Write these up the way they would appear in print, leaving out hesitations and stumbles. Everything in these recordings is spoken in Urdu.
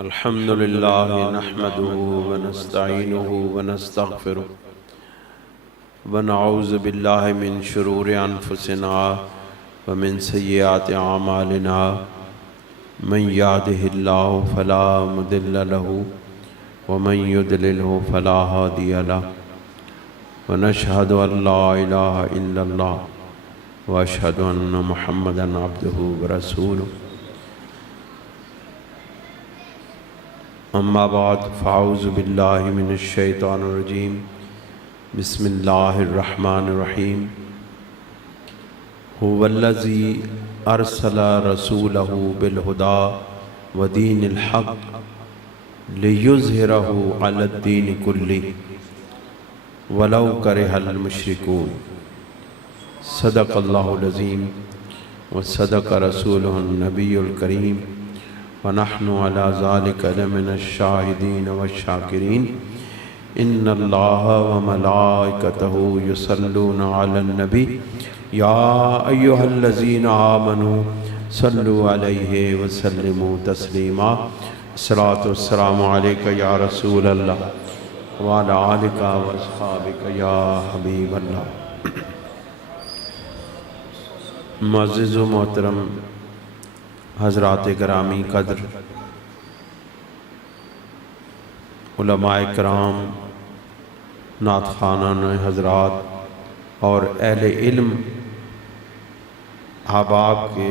الحمد لله نحمده ونستعينه ونستغفره ونعوذ بالله من شرور أنفسنا ومن سيئات أعمالنا من يهده الله فلا مضل له ومن يضلله فلا هادي له ونشهد أن لا إله إلا الله وأشهد أن محمدا عبده ورسوله اما بعد فاعوذ باللہ من الشیطان الرجیم بسم اللہ الرحمن الرحیم هو الذی ارسل رسولہ بالہدی ودین الحق لیظہرہ علی الدین کلہ ولو کرہ المشرکون صدق اللہ العظیم وصدق رسولہ النبی الکریم ونحن على ذلك لمن الشاهدين والشاكرين ان الله وملائكته يصلون على النبي يا ايها الذين آمنوا صلوا عليه وسلموا تسليما الصلاة والسلام عليك يا رسول الله وعلى آلك واصحابك يا حبيب الله معزز و محترم حضرات گرامی قدر، علماء کرام، نعت خوانان حضرات اور اہل علم احباب کے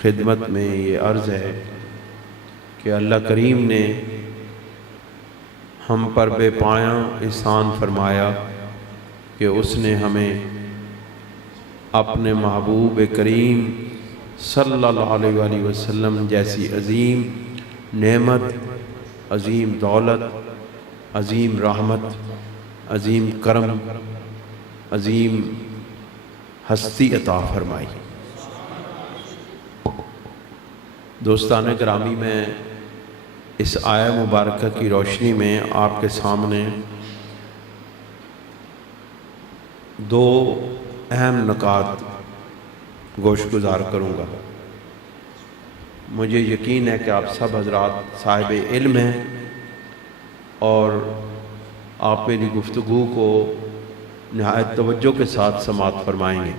خدمت میں یہ عرض ہے کہ اللہ کریم نے ہم پر بے پایاں احسان فرمایا کہ اس نے ہمیں اپنے محبوب کریم صلی اللہ علیہ وآلہ وسلم جیسی عظیم نعمت، عظیم دولت، عظیم رحمت، عظیم کرم، عظیم ہستی عطا فرمائی۔ دوستان گرامی، میں اس آیہ مبارکہ کی روشنی میں آپ کے سامنے دو اہم نکات گوش گزار کروں گا۔ مجھے یقین ہے کہ آپ سب حضرات صاحب علم ہیں اور آپ میری گفتگو کو نہایت توجہ کے ساتھ سماعت فرمائیں گے۔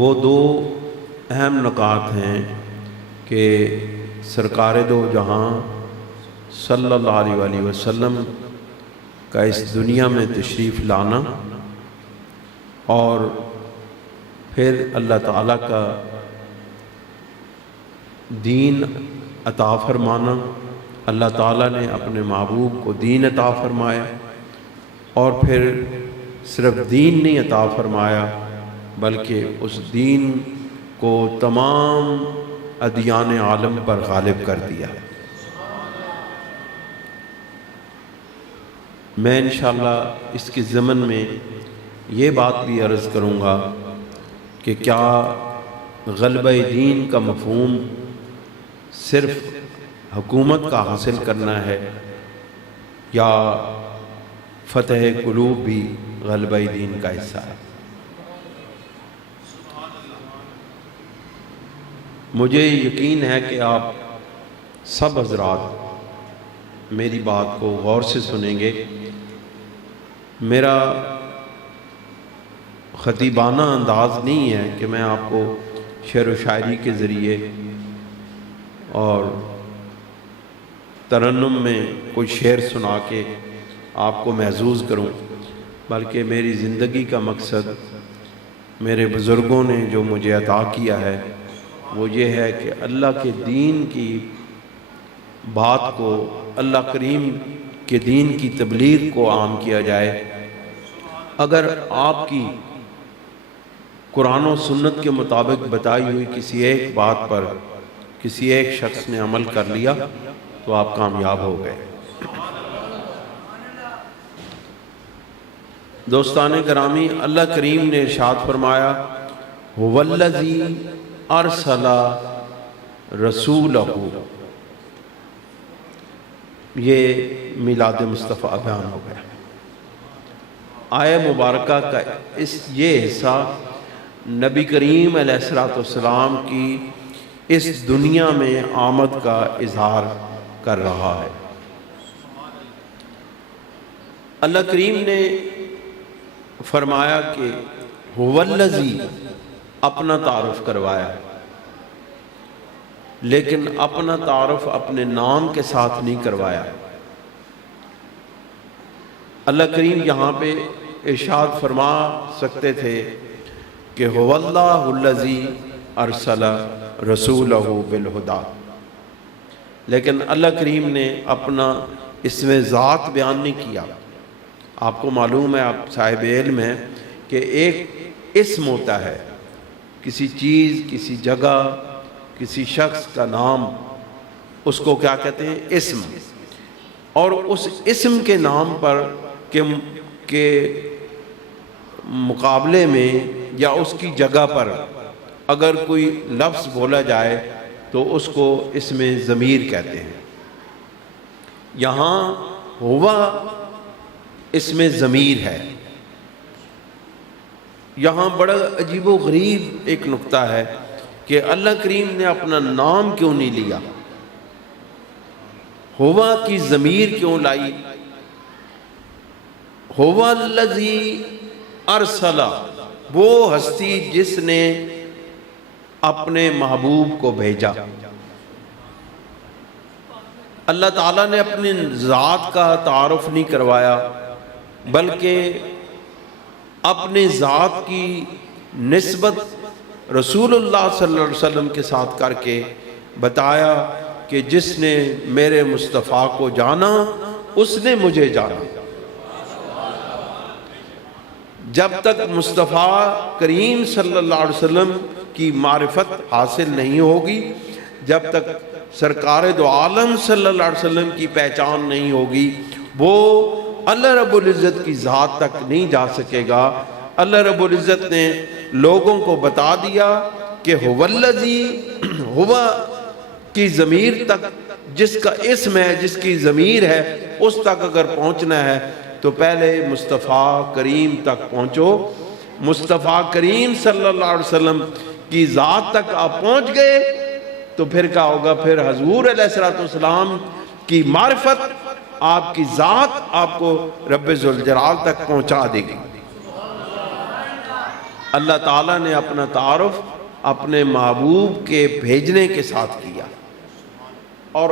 وہ دو اہم نکات ہیں کہ سرکار دو جہاں صلی اللہ علیہ وآلہ وسلم کا اس دنیا میں تشریف لانا اور پھر اللہ تعالیٰ کا دین عطا فرمانا۔ اللہ تعالیٰ نے اپنے محبوب کو دین عطا فرمایا اور پھر صرف دین نہیں عطا فرمایا بلکہ اس دین کو تمام ادیان عالم پر غالب کر دیا۔ میں انشاءاللہ اس کے ضمن میں یہ بات بھی عرض کروں گا کہ کیا غلبہ دین کا مفہوم صرف حکومت کا حاصل کرنا ہے یا فتح قلوب بھی غلبہ دین کا حصہ ہے؟ مجھے یقین ہے کہ آپ سب حضرات میری بات کو غور سے سنیں گے۔ میرا خطیبانہ انداز نہیں ہے کہ میں آپ کو شعر و شاعری کے ذریعے اور ترنم میں کوئی شعر سنا کے آپ کو محظوظ کروں، بلکہ میری زندگی کا مقصد میرے بزرگوں نے جو مجھے عطا کیا ہے وہ یہ ہے کہ اللہ کے دین کی بات کو، اللہ کریم کے دین کی تبلیغ کو عام کیا جائے۔ اگر آپ کی قرآن و سنت کے مطابق بتائی ہوئی کسی ایک بات پر کسی ایک شخص نے عمل کر لیا تو آپ کامیاب ہو گئے۔ دوستان گرامی، اللہ کریم نے ارشاد فرمایا هو الذی ارسل رسولہ، یہ میلاد مصطفیٰ بیان ہو گیا۔ آیہ مبارکہ کا یہ حصہ نبی کریم علیہ الصلوۃ والسلام کی اس دنیا میں آمد کا اظہار کر رہا ہے۔ اللہ کریم نے فرمایا کہ هو الذی، اپنا تعارف کروایا، لیکن اپنا تعارف اپنے نام کے ساتھ نہیں کروایا۔ اللہ کریم یہاں پہ ارشاد فرما سکتے تھے کہ هو اللہ الذی ارسل رسولہ بالہدیٰ، لیکن اللہ کریم نے اپنا اسم ذات بیان نہیں کیا۔ آپ کو معلوم ہے، آپ صاحب علم ہیں، کہ ایک اسم ہوتا ہے، کسی چیز، کسی جگہ، کسی شخص کا نام، اس کو کیا کہتے ہیں؟ اسم۔ اور اس اسم کے نام پر کے مقابلے میں یا اس کی جگہ پر اگر کوئی لفظ بولا جائے تو اس کو اسم ضمیر کہتے ہیں۔ یہاں ہوا اسم ضمیر ہے۔ یہاں بڑا عجیب و غریب ایک نقطہ ہے کہ اللہ کریم نے اپنا نام کیوں نہیں لیا، ہوا کی ضمیر کیوں لائی؟ ہوا الذی ارسل، وہ ہستی جس نے اپنے محبوب کو بھیجا۔ اللہ تعالیٰ نے اپنی ذات کا تعارف نہیں کروایا، بلکہ اپنے ذات کی نسبت رسول اللہ صلی اللہ علیہ وسلم کے ساتھ کر کے بتایا کہ جس نے میرے مصطفیٰ کو جانا اس نے مجھے جانا۔ جب تک مصطفیٰ کریم صلی اللہ علیہ وسلم کی معرفت حاصل نہیں ہوگی، جب تک سرکار دو عالم صلی اللہ علیہ وسلم کی پہچان نہیں ہوگی، وہ اللہ رب العزت کی ذات تک نہیں جا سکے گا۔ اللہ رب العزت نے لوگوں کو بتا دیا کہ هو الذی، ہوا کی ضمیر تک، جس کا اسم ہے، جس کی ضمیر ہے، اس تک اگر پہنچنا ہے تو پہلے مصطفیٰ کریم تک پہنچو۔ مصطفیٰ کریم صلی اللہ علیہ وسلم کی ذات تک آپ پہنچ گئے تو پھر کیا ہوگا؟ پھر حضور علیہ الصلوۃ والسلام کی معرفت، آپ کی ذات آپ کو رب ذوالجلال تک پہنچا دے گی۔ اللہ تعالیٰ نے اپنا تعارف اپنے محبوب کے بھیجنے کے ساتھ کیا۔ اور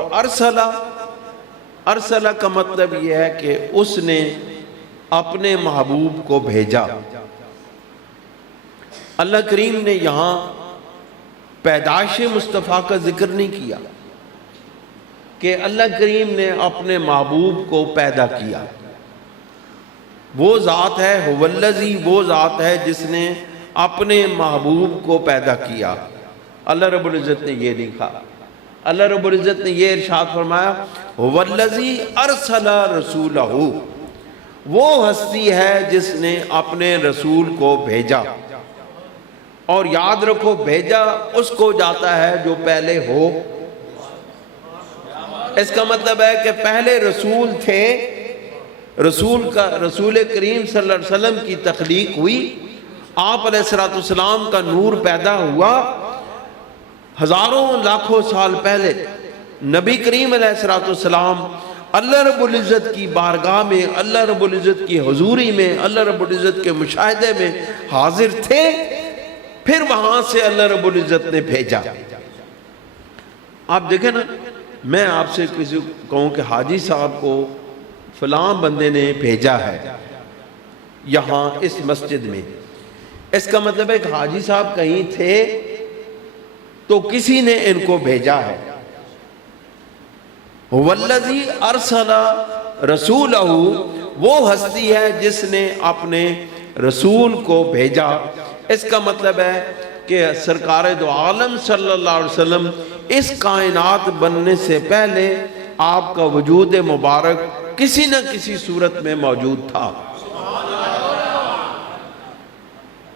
ارسلہ کا مطلب یہ ہے کہ اس نے اپنے محبوب کو بھیجا۔ اللہ کریم نے یہاں پیدائش مصطفیٰ کا ذکر نہیں کیا کہ اللہ کریم نے اپنے محبوب کو پیدا کیا۔ وہ ذات ہے هو الذی، وہ ذات ہے جس نے اپنے محبوب کو پیدا کیا۔ اللہ رب العزت نے یہ نہیں کہا۔ اللہ رب العزت نے یہ ارشاد فرمایا هو الذی ارسل رسولہ، وہ ہستی ہے جس نے اپنے رسول کو بھیجا۔ اور یاد رکھو، بھیجا اس کو جاتا ہے جو پہلے ہو۔ اس کا مطلب ہے کہ پہلے رسول تھے، رسول کریم صلی اللہ علیہ وسلم کی تخلیق ہوئی، آپ علیہ السلام کا نور پیدا ہوا۔ ہزاروں لاکھوں سال پہلے نبی کریم علیہ السلام اللہ رب العزت کی بارگاہ میں، اللہ رب العزت کی حضوری میں، اللہ رب العزت کے مشاہدے میں حاضر تھے، پھر وہاں سے اللہ رب العزت نے بھیجا۔ آپ دیکھیں نا، میں آپ سے کسی کہوں کہ حاجی صاحب کو فلاں بندے نے بھیجا ہے یہاں اس مسجد میں، اس کا مطلب ہے کہ حاجی صاحب کہیں تھے تو کسی نے ان کو بھیجا ہے۔ هو الذی ارسل رسولہ، وہ ہستی ہے جس نے اپنے رسول کو بھیجا۔ اس کا مطلب ہے کہ سرکار دو عالم صلی اللہ علیہ وسلم اس کائنات بننے سے پہلے آپ کا وجود مبارک کسی نہ کسی صورت میں موجود تھا۔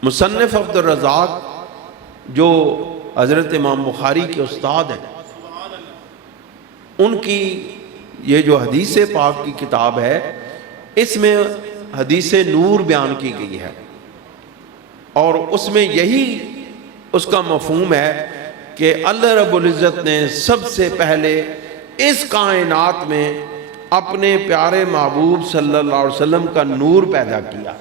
مصنف عبد الرزاق جو حضرت امام بخاری کے استاد ہیں، ان کی یہ جو حدیث پاک کی کتاب ہے، اس میں حدیث نور بیان کی گئی ہے۔ اور اس میں یہی اس کا مفہوم ہے کہ اللہ رب العزت نے سب سے پہلے اس کائنات میں اپنے پیارے محبوب صلی اللہ علیہ وسلم کا نور پیدا کیا،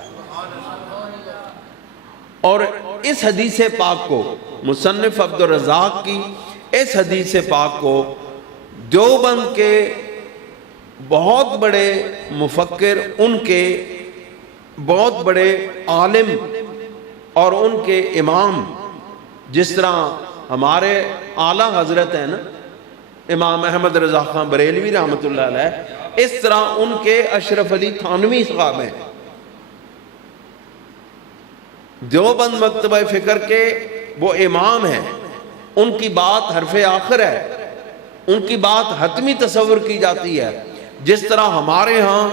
اور اس حدیث پاک کو مصنف عبد الرزاق کی اس حدیث پاک کو دیوبند کے بہت بڑے مفکر، ان کے بہت بڑے عالم اور ان کے امام، جس طرح ہمارے اعلیٰ حضرت ہیں نا امام احمد رضا خان بریلوی رحمۃ اللہ علیہ، اس طرح ان کے اشرف علی تھانوی صاحب ہیں، دیوبند مکتبہ فکر کے وہ امام ہیں، ان کی بات حرف آخر ہے، ان کی بات حتمی تصور کی جاتی ہے۔ جس طرح ہمارے ہاں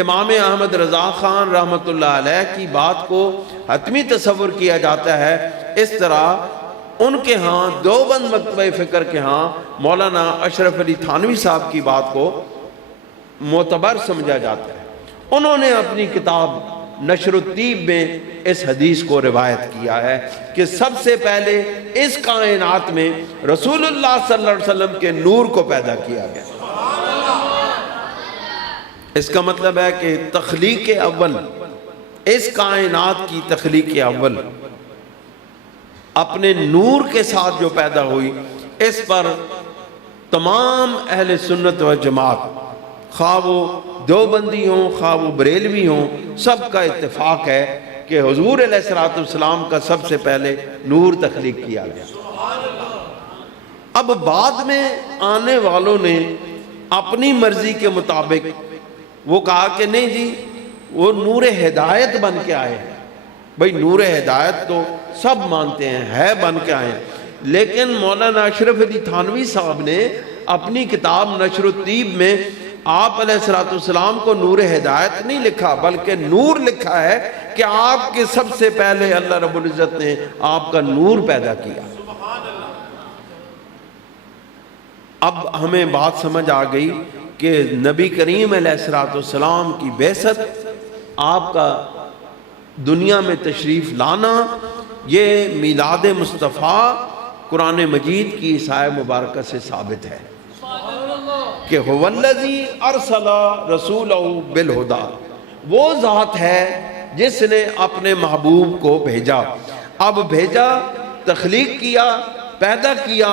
امام احمد رضا خان رحمۃ اللہ علیہ کی بات کو حتمی تصور کیا جاتا ہے، اس طرح ان کے ہاں دیوبند مکتبہ فکر کے ہاں مولانا اشرف علی تھانوی صاحب کی بات کو معتبر سمجھا جاتا ہے۔ انہوں نے اپنی کتاب نشر الطیب میں اس حدیث کو روایت کیا ہے کہ سب سے پہلے اس کائنات میں رسول اللہ صلی اللہ علیہ وسلم کے نور کو پیدا کیا گیا۔ اس کا مطلب ہے کہ تخلیق اول، اس کائنات کی تخلیق اول اپنے نور کے ساتھ جو پیدا ہوئی، اس پر تمام اہل سنت و جماعت، خواہ وہ دیوبندی ہوں خواہ وہ بریلوی ہوں، سب کا اتفاق ہے کہ حضور علیہ السلام کا سب سے پہلے نور تخلیق کیا گیا۔ اب بعد میں آنے والوں نے اپنی مرضی کے مطابق وہ کہا کہ نہیں جی وہ نور ہدایت بن کے آئے ہیں۔ بھئی نور ہدایت تو سب مانتے ہیں، ہے بن کے آئے ہیں، لیکن مولانا اشرف علی تھانوی صاحب نے اپنی کتاب نشر الطیب میں آپ علیہ السلام کو نور ہدایت نہیں لکھا، بلکہ نور لکھا ہے کہ آپ کے سب سے پہلے اللہ رب العزت نے آپ کا نور پیدا کیا۔ اب ہمیں بات سمجھ آ گئی کہ نبی کریم علیہ السلام کی بعثت، آپ کا دنیا میں تشریف لانا، یہ میلاد مصطفیٰ قرآن مجید کی اس آیت مبارکہ سے ثابت ہے کہ هو الذی ارسل رسولہ بالہدیٰ، وہ ذات ہے جس نے اپنے محبوب کو بھیجا۔ اب بھیجا، تخلیق کیا، پیدا کیا،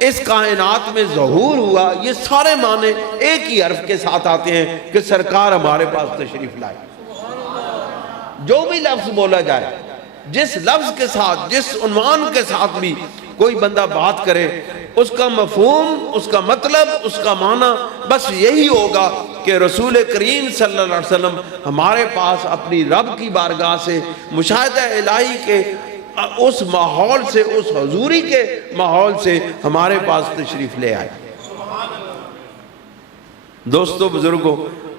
اس کائنات میں ظہور ہوا، یہ سارے معنی ایک ہی حرف کے ساتھ آتے ہیں کہ سرکار ہمارے پاس تشریف لائے۔ جو بھی لفظ بولا جائے، جس لفظ کے ساتھ، جس عنوان کے ساتھ بھی کوئی بندہ بات کرے، اس کا مفہوم، اس کا مطلب، اس کا معنی بس یہی ہوگا کہ رسول کریم صلی اللہ علیہ وسلم ہمارے پاس اپنی رب کی بارگاہ سے، مشاہدہ الہی کے اس ماحول سے، اس حضوری کے ماحول سے ہمارے پاس تشریف لے آئے۔ دوستو بزرگوں،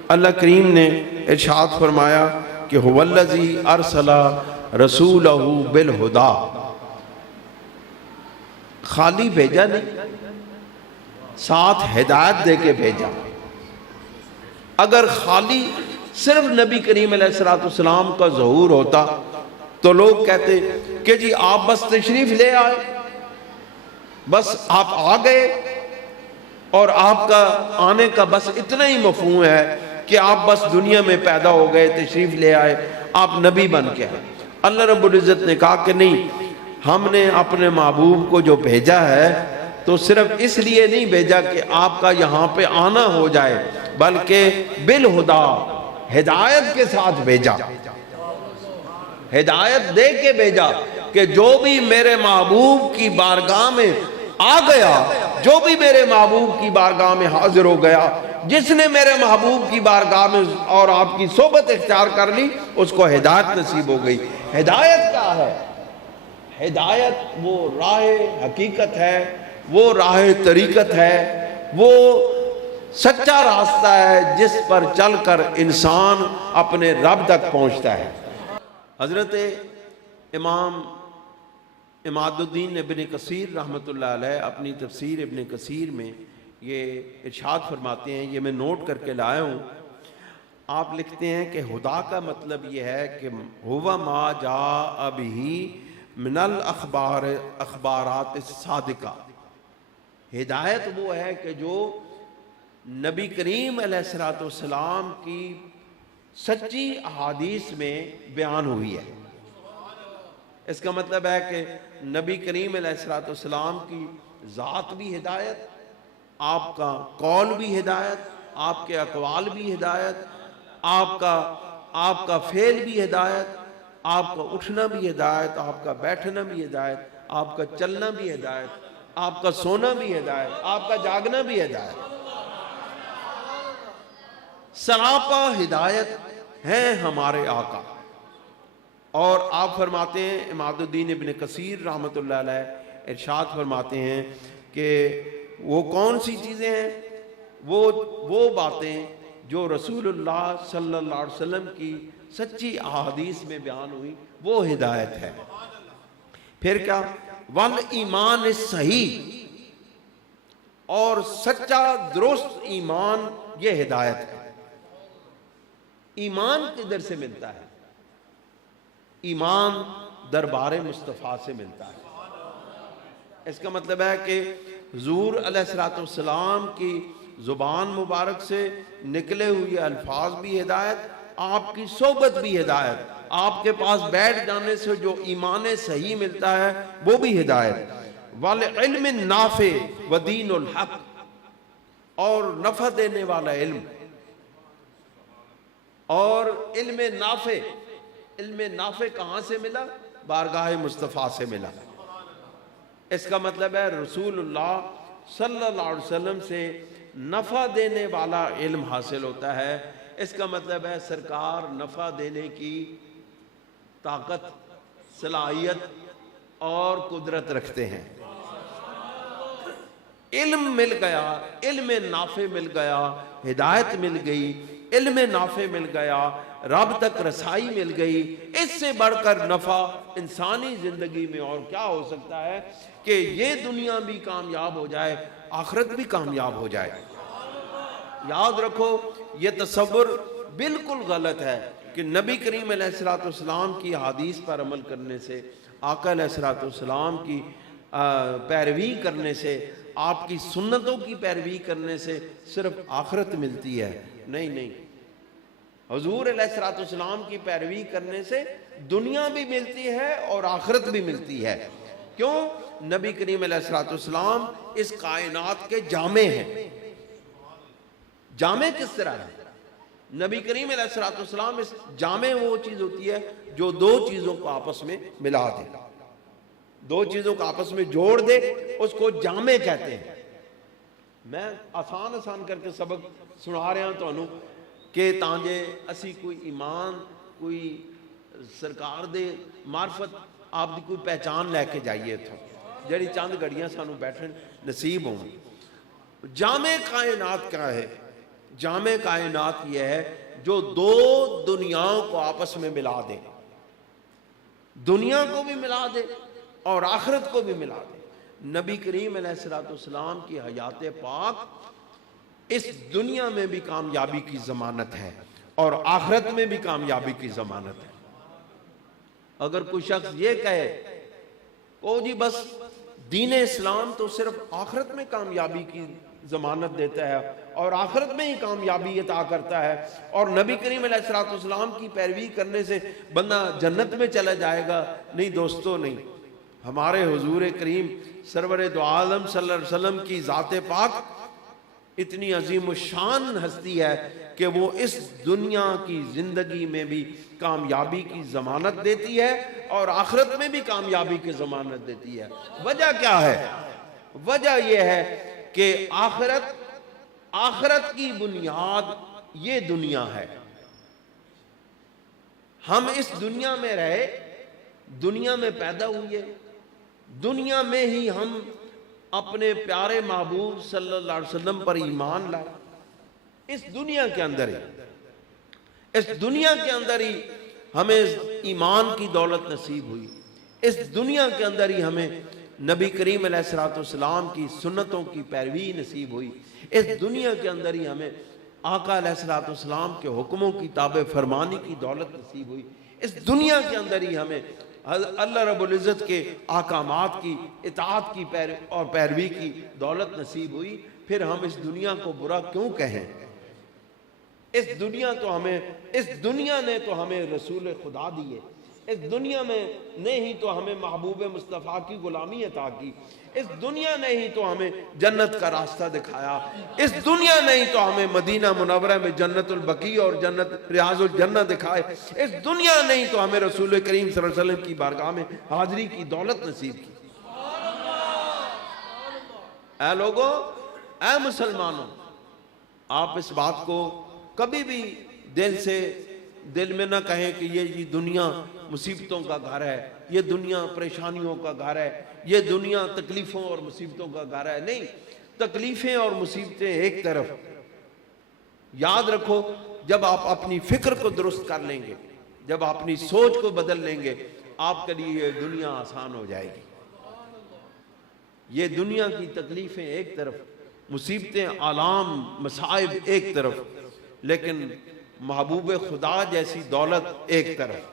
اللہ کریم نے ارشاد فرمایا کہ هو الذی ارسل رسولہ بالہدیٰ، خالی بھیجا نہیں، ساتھ ہدایت دے کے بھیجا۔ اگر خالی صرف نبی کریم علیہ السلام کا ظہور ہوتا تو لوگ کہتے کہ جی آپ بس تشریف لے آئے، بس آپ آ گئے، اور آپ کا آنے کا بس اتنا ہی مفہوم ہے کہ آپ بس دنیا میں پیدا ہو گئے، تشریف لے آئے، آپ نبی بن کے آئے۔ اللہ رب العزت نے کہا کہ نہیں، ہم نے اپنے محبوب کو جو بھیجا ہے تو صرف اس لیے نہیں بھیجا کہ آپ کا یہاں پہ آنا ہو جائے، بلکہ بالہدیٰ، ہدایت کے ساتھ بھیجا، ہدایت دے کے بھیجا کہ جو بھی میرے محبوب کی بارگاہ میں آ گیا، جو بھی میرے محبوب کی بارگاہ میں حاضر ہو گیا، جس نے میرے محبوب کی بارگاہ میں اور آپ کی صحبت اختیار کر لی، اس کو ہدایت نصیب ہو گئی۔ ہدایت کیا ہے؟ ہدایت وہ راہ حقیقت ہے، وہ راہ طریقت ہے، وہ سچا راستہ ہے جس پر چل کر انسان اپنے رب تک پہنچتا ہے۔ حضرت امام اماد الدین ابن کثیر رحمۃ اللہ علیہ اپنی تفسیر ابن کثیر میں یہ ارشاد فرماتے ہیں، یہ میں نوٹ کر کے لایا ہوں، آپ لکھتے ہیں کہ ہدا کا مطلب یہ ہے کہ ہوا ما جاء بہ من الاخبارات الصادقہ، ہدایت وہ ہے کہ جو نبی کریم علیہ الصلوۃ والسلام کی سچی احادیث میں بیان ہوئی ہے۔ اس کا مطلب ہے کہ نبی کریم علیہ الصلوۃ والسلام کی ذات بھی ہدایت، آپ کا قول بھی ہدایت، آپ کے اقوال بھی ہدایت، آپ کا فعل بھی ہدایت، آپ کا اٹھنا بھی ہدایت، آپ کا بیٹھنا بھی ہدایت، آپ کا چلنا بھی ہدایت، آپ کا سونا بھی ہدایت، آپ کا جاگنا بھی ہدایت، سراپا ہدایت ہے ہمارے آقا۔ اور آپ فرماتے ہیں، اماد الدین ابن کثیر رحمۃ اللہ علیہ ارشاد فرماتے ہیں کہ وہ کون سی چیزیں ہیں؟ وہ باتیں جو رسول اللہ صلی اللہ علیہ وسلم کی سچی احادیث میں بیان ہوئی، وہ ہدایت ہے۔ پھر کیا؟ والایمان الصحیح، اور سچا درست ایمان، یہ ہدایت ہے۔ ایمان کدھر سے ملتا ہے؟ ایمان دربار مصطفیٰ سے ملتا ہے۔ اس کا مطلب ہے کہ حضور علیہ الصلوۃ والسلام کی زبان مبارک سے نکلے ہوئے الفاظ بھی ہدایت، آپ کی صحبت بھی ہدایت، آپ کے پاس بیٹھ جانے سے جو ایمان صحیح ملتا ہے وہ بھی ہدایت۔ والعلم النافع ودین الحق، اور نفع دینے والا علم، اور علم نافع۔ علم نافع کہاں سے ملا؟ بارگاہ مصطفیٰ سے ملا۔ اس کا مطلب ہے رسول اللہ صلی اللہ علیہ وسلم سے نفع دینے والا علم حاصل ہوتا ہے۔ اس کا مطلب ہے سرکار نفع دینے کی طاقت، صلاحیت اور قدرت رکھتے ہیں۔ علم مل گیا، علم نافع مل گیا، ہدایت مل گئی، علم نافع مل گیا، رب تک رسائی مل گئی۔ اس سے بڑھ کر نفع انسانی زندگی میں اور کیا ہو سکتا ہے کہ یہ دنیا بھی کامیاب ہو جائے، آخرت بھی کامیاب ہو جائے۔ یاد رکھو، یہ تصور بالکل غلط ہے کہ نبی کریم علیہ الصلوۃ والسلام کی حدیث پر عمل کرنے سے، آقا علیہ الصلوۃ والسلام کی پیروی کرنے سے، آپ کی سنتوں کی پیروی کرنے سے صرف آخرت ملتی ہے۔ نہیں، حضور علیہ الصلوۃ والسلام کی پیروی کرنے سے دنیا بھی ملتی ہے اور آخرت بھی ملتی ہے۔ کیوں؟ نبی کریم علیہ الصلوۃ والسلام اس کائنات کے جامع ہیں۔ جامع کس طرح ہے؟ نبی کریم علیہ الصلوۃ والسلام، اس جامع وہ چیز ہوتی ہے جو دو چیزوں کو آپس میں ملا دے، دو چیزوں کو آپس میں جوڑ دے، اس کو جامع کہتے ہیں۔ میں آسان کر کے سبق سنا رہا ہوں تانوں کہ تانجے اسی کوئی ایمان، کوئی سرکار دے معرفت، آپ دی کوئی پہچان لے کے جائیے تھا جڑی چند گھڑیاں سانوں بیٹھن نصیب ہوں۔ جامع کائنات کیا ہے؟ جامع کائنات یہ ہے جو دو دنیاؤں کو آپس میں ملا دے، دنیا کو بھی ملا دے اور آخرت کو بھی ملا دے۔ نبی کریم علیہ الصلوۃ والسلام کی حیات پاک اس دنیا میں بھی کامیابی کی ضمانت ہے اور آخرت میں بھی کامیابی کی ضمانت ہے۔ اگر کوئی شخص یہ کہے او جی بس دین اسلام تو صرف آخرت میں کامیابی کی ضمانت دیتا ہے اور آخرت میں ہی کامیابی عطا کرتا ہے، اور نبی کریم علیہ الصلوۃ والسلام کی پیروی کرنے سے بندہ جنت میں چلا جائے گا، نہیں دوستو، نہیں۔ ہمارے حضور کریم سرور دو عالم صلی اللہ علیہ وسلم کی ذات پاک اتنی عظیم الشان ہستی ہے کہ وہ اس دنیا کی زندگی میں بھی کامیابی کی ضمانت دیتی ہے اور آخرت میں بھی کامیابی کی ضمانت دیتی ہے۔ وجہ کیا ہے؟ وجہ یہ ہے کہ آخرت کی بنیاد یہ دنیا ہے۔ ہم اس دنیا میں رہے، دنیا میں پیدا ہوئے، دنیا میں ہی ہم اپنے پیارے محبوب صلی اللہ علیہ وسلم پر ایمان لائے۔ اس دنیا کے اندر ہی ہمیں ایمان کی دولت نصیب ہوئی، اس دنیا کے اندر ہی ہمیں نبی کریم علیہ الصلوۃ والسلام کی سنتوں کی پیروی نصیب ہوئی، اس دنیا کے اندر ہی ہمیں آقا علیہ الصلوۃ والسلام کے حکموں کی تابع فرمانی کی دولت نصیب ہوئی، اس دنیا کے اندر ہی ہمیں اللہ رب العزت کے احکامات کی اطاعت کی اور پیروی کی دولت نصیب ہوئی، پھر ہم اس دنیا کو برا کیوں کہیں؟ اس دنیا نے تو ہمیں رسول خدا دیے، اس دنیا میں نے ہی تو ہمیں محبوب مصطفیٰ کی غلامی عطا کی، اس دنیا نے ہی تو ہمیں جنت کا راستہ دکھایا، اس دنیا نے ہی تو ہمیں مدینہ منورہ میں جنت البقیع اور جنت ریاض الجنہ دکھائے، اس دنیا نے ہی تو ہمیں رسول کریم صلی اللہ علیہ وسلم کی بارگاہ میں حاضری کی دولت نصیب کی۔ اے لوگوں، اے مسلمانوں، آپ اس بات کو کبھی بھی دل میں نہ کہیں کہ یہ دنیا مصیبتوں کا گھر ہے، یہ دنیا پریشانیوں کا گھر ہے، یہ دنیا تکلیفوں اور مصیبتوں کا گھر ہے۔ نہیں، تکلیفیں اور مصیبتیں ایک طرف، یاد رکھو جب آپ اپنی فکر کو درست کر لیں گے، جب اپنی سوچ کو بدل لیں گے، آپ کے لیے یہ دنیا آسان ہو جائے گی۔ یہ دنیا کی تکلیفیں ایک طرف، مصیبتیں، آلام، مصائب ایک طرف، لیکن محبوب خدا جیسی دولت ایک طرف،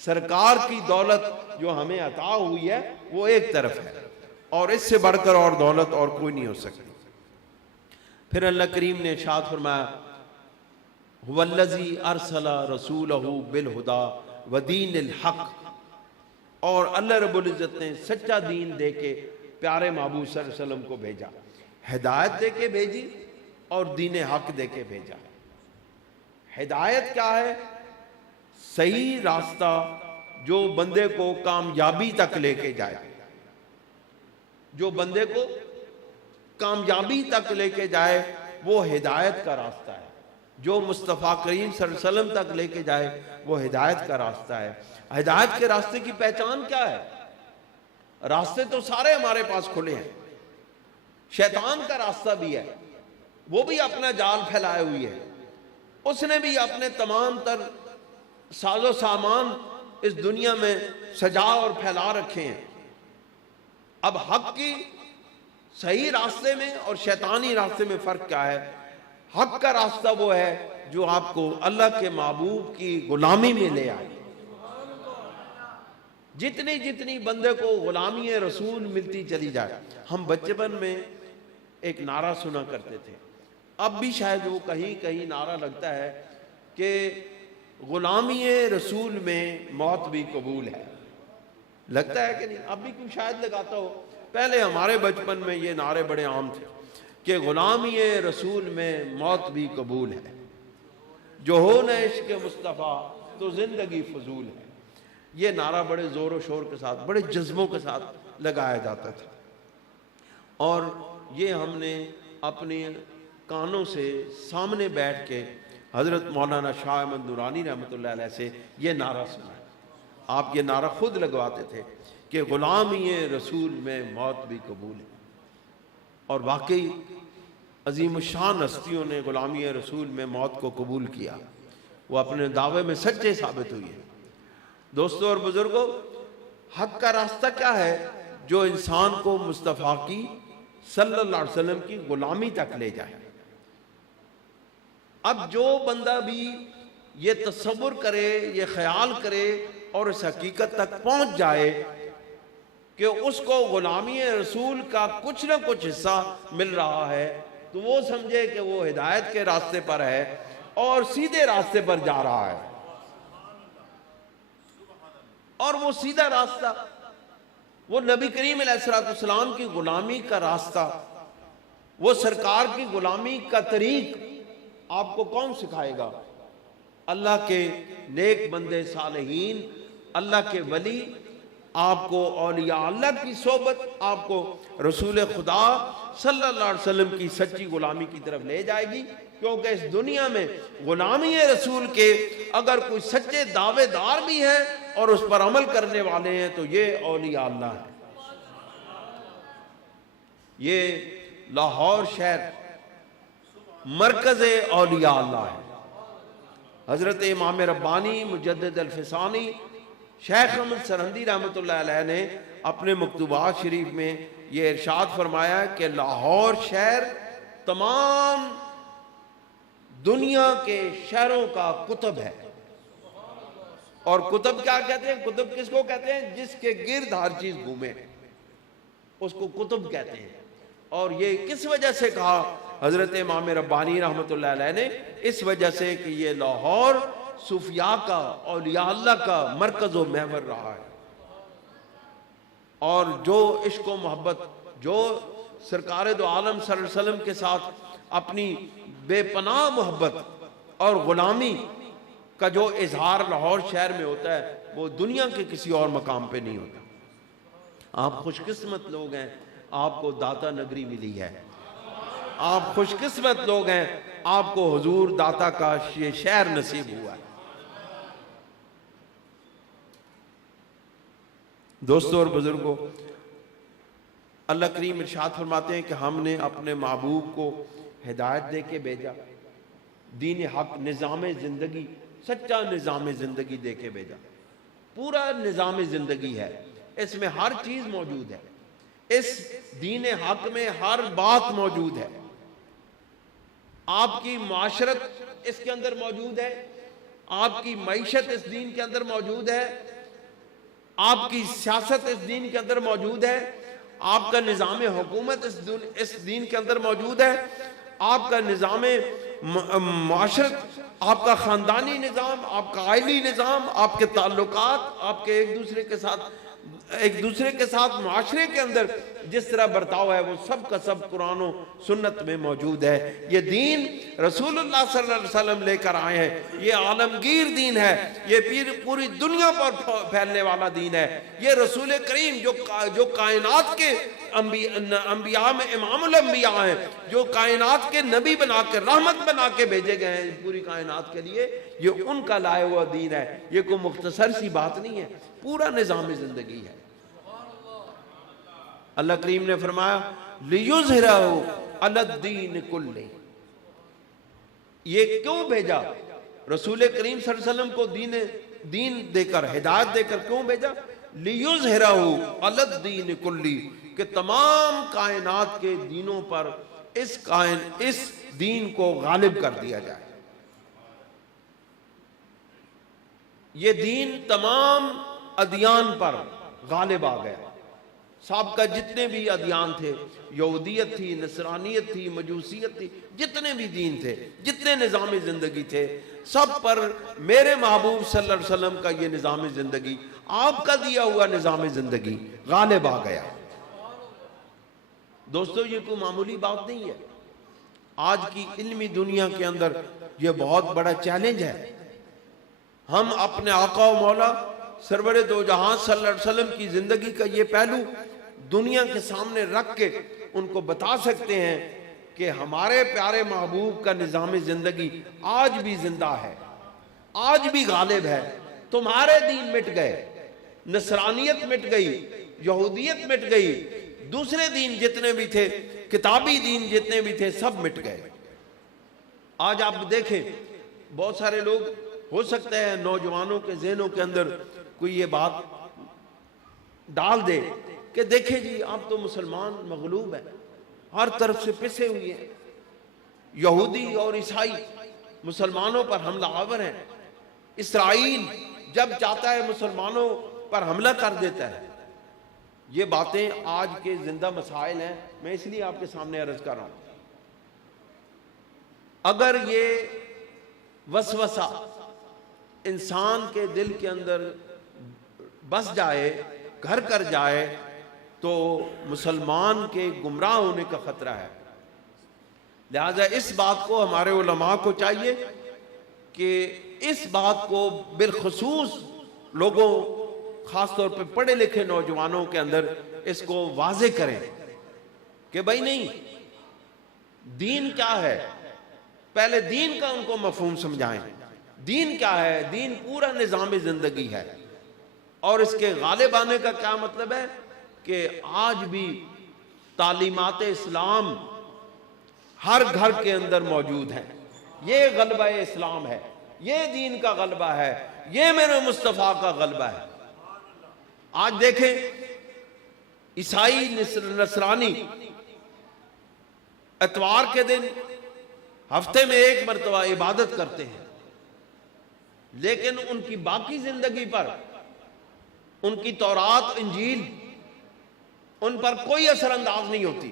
سرکار کی دولت جو ہمیں عطا ہوئی ہے وہ ایک طرف ہے، اور اس سے بڑھ کر اور دولت اور کوئی نہیں ہو سکتی۔ پھر اللہ کریم نے ارشاد فرمایا هو الذی ارسل رسولہ بالہدی ودین الحق، اور اللہ رب العزت نے سچا دین دے کے پیارے محبوب صلی اللہ علیہ وسلم کو بھیجا، ہدایت دے کے بھیجی اور دین حق دے کے بھیجا۔ ہدایت کیا ہے؟ صحیح راستہ جو بندے کو کامیابی تک لے کے جائے، جو بندے کو کامیابی تک لے کے جائے وہ ہدایت کا راستہ ہے، جو مصطفیٰ کریم صلی اللہ علیہ وسلم تک لے کے جائے وہ ہدایت کا راستہ ہے۔ ہدایت کے راستے کی پہچان کیا ہے؟ راستے تو سارے ہمارے پاس کھلے ہیں، شیطان کا راستہ بھی ہے، وہ بھی اپنا جال پھیلائے ہوئی ہے، اس نے بھی اپنے تمام تر ساز و سامان اس دنیا میں سجا اور پھیلا رکھے ہیں۔ اب حق کی صحیح راستے میں اور شیطانی راستے میں فرق کیا ہے؟ حق کا راستہ وہ ہے جو آپ کو اللہ کے محبوب کی غلامی میں لے آئے۔ جتنی بندے کو غلامی رسول ملتی چلی جائے۔ ہم بچپن میں ایک نعرہ سنا کرتے تھے، اب بھی شاید وہ کہیں نعرہ لگتا ہے کہ غلامی رسول میں موت بھی قبول ہے، لگتا ہے کہ نہیں؟ اب بھی کوئی شاید لگاتا ہو، پہلے ہمارے بچپن میں یہ نعرے بڑے عام تھے کہ غلامی رسول میں موت بھی قبول ہے، جو ہو نہ عشق مصطفیٰ تو زندگی فضول ہے۔ یہ نعرہ بڑے زور و شور کے ساتھ، بڑے جذبوں کے ساتھ لگایا جاتا تھا، اور یہ ہم نے اپنے کانوں سے سامنے بیٹھ کے حضرت مولانا شاہ احمد نورانی رحمۃ اللہ علیہ سے یہ نعرہ سنا۔ آپ یہ نعرہ خود لگواتے تھے کہ غلامی رسول میں موت بھی قبول ہے، اور واقعی عظیم الشان ہستیوں نے غلامی رسول میں موت کو قبول کیا، وہ اپنے دعوے میں سچے ثابت ہوئی ہے۔ دوستو اور بزرگوں، حق کا راستہ کیا ہے؟ جو انسان کو مصطفیٰ کی صلی اللہ علیہ وسلم کی غلامی تک لے جائے۔ اب جو بندہ بھی یہ تصور کرے، یہ خیال کرے اور اس حقیقت تک پہنچ جائے کہ اس کو غلامی رسول کا کچھ نہ کچھ حصہ مل رہا ہے، تو وہ سمجھے کہ وہ ہدایت کے راستے پر ہے اور سیدھے راستے پر جا رہا ہے۔ اور وہ سیدھا راستہ، وہ نبی کریم علیہ السلام کی غلامی کا راستہ، وہ سرکار کی غلامی کا طریق آپ کو کون سکھائے گا؟ اللہ کے نیک بندے صالحین، اللہ کے ولی، آپ کو اولیاء اللہ کی صحبت آپ کو رسول خدا صلی اللہ علیہ وسلم کی سچی غلامی کی طرف لے جائے گی، کیونکہ اس دنیا میں غلامی رسول کے اگر کوئی سچے دعوے دار بھی ہیں اور اس پر عمل کرنے والے ہیں تو یہ اولیاء اللہ ہیں۔ یہ لاہور شہر مرکز اولیاء اللہ ہے۔ حضرت امام ربانی مجدد الفسانی شیخ احمد سرہندی رحمۃ اللہ علیہ نے اپنے مکتوبات شریف میں یہ ارشاد فرمایا کہ لاہور شہر تمام دنیا کے شہروں کا قطب ہے۔ اور قطب کیا کہتے ہیں؟ قطب کس کو کہتے ہیں؟ جس کے گرد ہر چیز گھومے، اس کو قطب کہتے ہیں۔ اور یہ کس وجہ سے کہا حضرت امام ربانی رحمۃ اللہ علیہ نے؟ اس وجہ سے کہ یہ لاہور صوفیاء کا، اولیاء اللہ کا مرکز و محور رہا ہے، اور جو عشق و محبت، جو سرکار دو عالم صلی اللہ علیہ وسلم کے ساتھ اپنی بے پناہ محبت اور غلامی کا جو اظہار لاہور شہر میں ہوتا ہے، وہ دنیا کے کسی اور مقام پہ نہیں ہوتا۔ آپ خوش قسمت لوگ ہیں، آپ کو داتا نگری ملی ہے۔ آپ خوش قسمت لوگ ہیں، آپ کو حضور داتا کا یہ شہر نصیب ہوا ہے۔ دوستو اور بزرگوں، اللہ کریم ارشاد فرماتے ہیں کہ ہم نے اپنے محبوب کو ہدایت دے کے بھیجا، دین حق، نظام زندگی، سچا نظام زندگی دے کے بھیجا۔ پورا نظام زندگی ہے، اس میں ہر چیز موجود ہے، اس دین حق میں ہر بات موجود ہے۔ آپ کی معاشرت اس کے اندر موجود ہے، آپ کی معیشت اس دین کے اندر موجود ہے، آپ کی سیاست اس دین کے اندر موجود ہے، آپ کا نظام حکومت اس دین کے اندر موجود ہے، آپ کا نظام معاشرت، آپ کا خاندانی نظام، آپ کا عائلی نظام، آپ کے تعلقات، آپ کے ایک دوسرے کے ساتھ معاشرے کے اندر جس طرح برتاؤ ہے، وہ سب کا سب قرآن و سنت میں موجود ہے۔ یہ دین رسول اللہ صلی اللہ علیہ وسلم لے کر آئے ہیں، یہ عالمگیر دین ہے، یہ پوری دنیا پر پھیلنے والا دین ہے۔ یہ رسول کریم جو کائنات کے انبیاء میں امام الانبیاء ہیں، جو کائنات کے نبی بنا کے، رحمت بنا کے بھیجے گئے ہیں پوری کائنات کے لیے، یہ ان کا لائے ہوا دین ہے۔ یہ کوئی مختصر سی بات نہیں ہے، پورا نظام زندگی ہے۔ اللہ کریم نے فرمایا لِيُظْهِرَهُ عَلَى الدِّينِ كُلِّهِ۔ یہ کیوں بھیجا؟ رسول کریم صلی اللہ علیہ وسلم کو دین دے کر، ہدایت دے کر کیوں بھیجا؟ لِيُظْهِرَهُ عَلَى الدِّينِ كُلِّهِ، کہ تمام کائنات کے دینوں پر اس دین کو غالب کر دیا جائے۔ یہ دین تمام ادیان پر غالب آ گیا۔ سابقہ جتنے بھی ادیان تھے، یہودیت تھی، نصرانیت تھی، مجوسیت تھی، جتنے بھی دین تھے، جتنے نظام زندگی تھے، سب پر میرے محبوب صلی اللہ علیہ وسلم کا یہ نظام زندگی، آپ کا دیا ہوا نظام زندگی غالب آ گیا۔ دوستو، یہ کوئی معمولی بات نہیں ہے۔ آج کی علمی دنیا کے اندر یہ بہت بڑا چیلنج ہے۔ ہم اپنے آقا و مولا سرور دو جہاں صلی اللہ علیہ وسلم کی زندگی کا یہ پہلو دنیا کے سامنے رکھ کے ان کو بتا سکتے ہیں کہ ہمارے پیارے محبوب کا نظام زندگی آج بھی زندہ ہے، آج بھی غالب ہے۔ تمہارے دین مٹ گئے، نصرانیت مٹ گئی، یہودیت مٹ گئی، دوسرے دین جتنے بھی تھے، کتابی دین جتنے بھی تھے، سب مٹ گئے۔ آج آپ دیکھیں، بہت سارے لوگ، ہو سکتا ہے نوجوانوں کے ذہنوں کے اندر کوئی یہ بات ڈال دے کہ دیکھیں جی، آپ تو مسلمان مغلوب ہیں، ہر طرف سے پسے ہوئے ہیں، یہودی اور عیسائی مسلمانوں پر حملہ آور ہیں، اسرائیل جب چاہتا ہے مسلمانوں پر حملہ کر دیتا ہے۔ یہ باتیں آج کے زندہ مسائل ہیں، میں اس لیے آپ کے سامنے عرض کر رہا ہوں۔ اگر یہ وسوسہ انسان کے دل کے اندر بس جائے، گھر کر جائے، تو مسلمان کے گمراہ ہونے کا خطرہ ہے۔ لہذا اس بات کو ہمارے علماء کو چاہیے کہ اس بات کو بالخصوص لوگوں، خاص طور پہ پڑھے لکھے نوجوانوں کے اندر اس کو واضح کریں کہ بھائی نہیں، دین کیا ہے، پہلے دین کا ان کو مفہوم سمجھائیں۔ دین کیا ہے؟ دین پورا نظام زندگی ہے، اور اس کے غالب آنے کا کیا مطلب ہے کہ آج بھی تعلیمات اسلام ہر گھر کے اندر موجود ہیں۔ یہ غلبہ اسلام ہے، یہ دین کا غلبہ ہے، یہ میرے مصطفیٰ کا غلبہ ہے۔ آج دیکھیں، عیسائی، نصرانی اتوار کے دن ہفتے میں ایک مرتبہ عبادت کرتے ہیں، لیکن ان کی باقی زندگی پر ان کی تورات انجیل ان پر کوئی اثر انداز نہیں ہوتی۔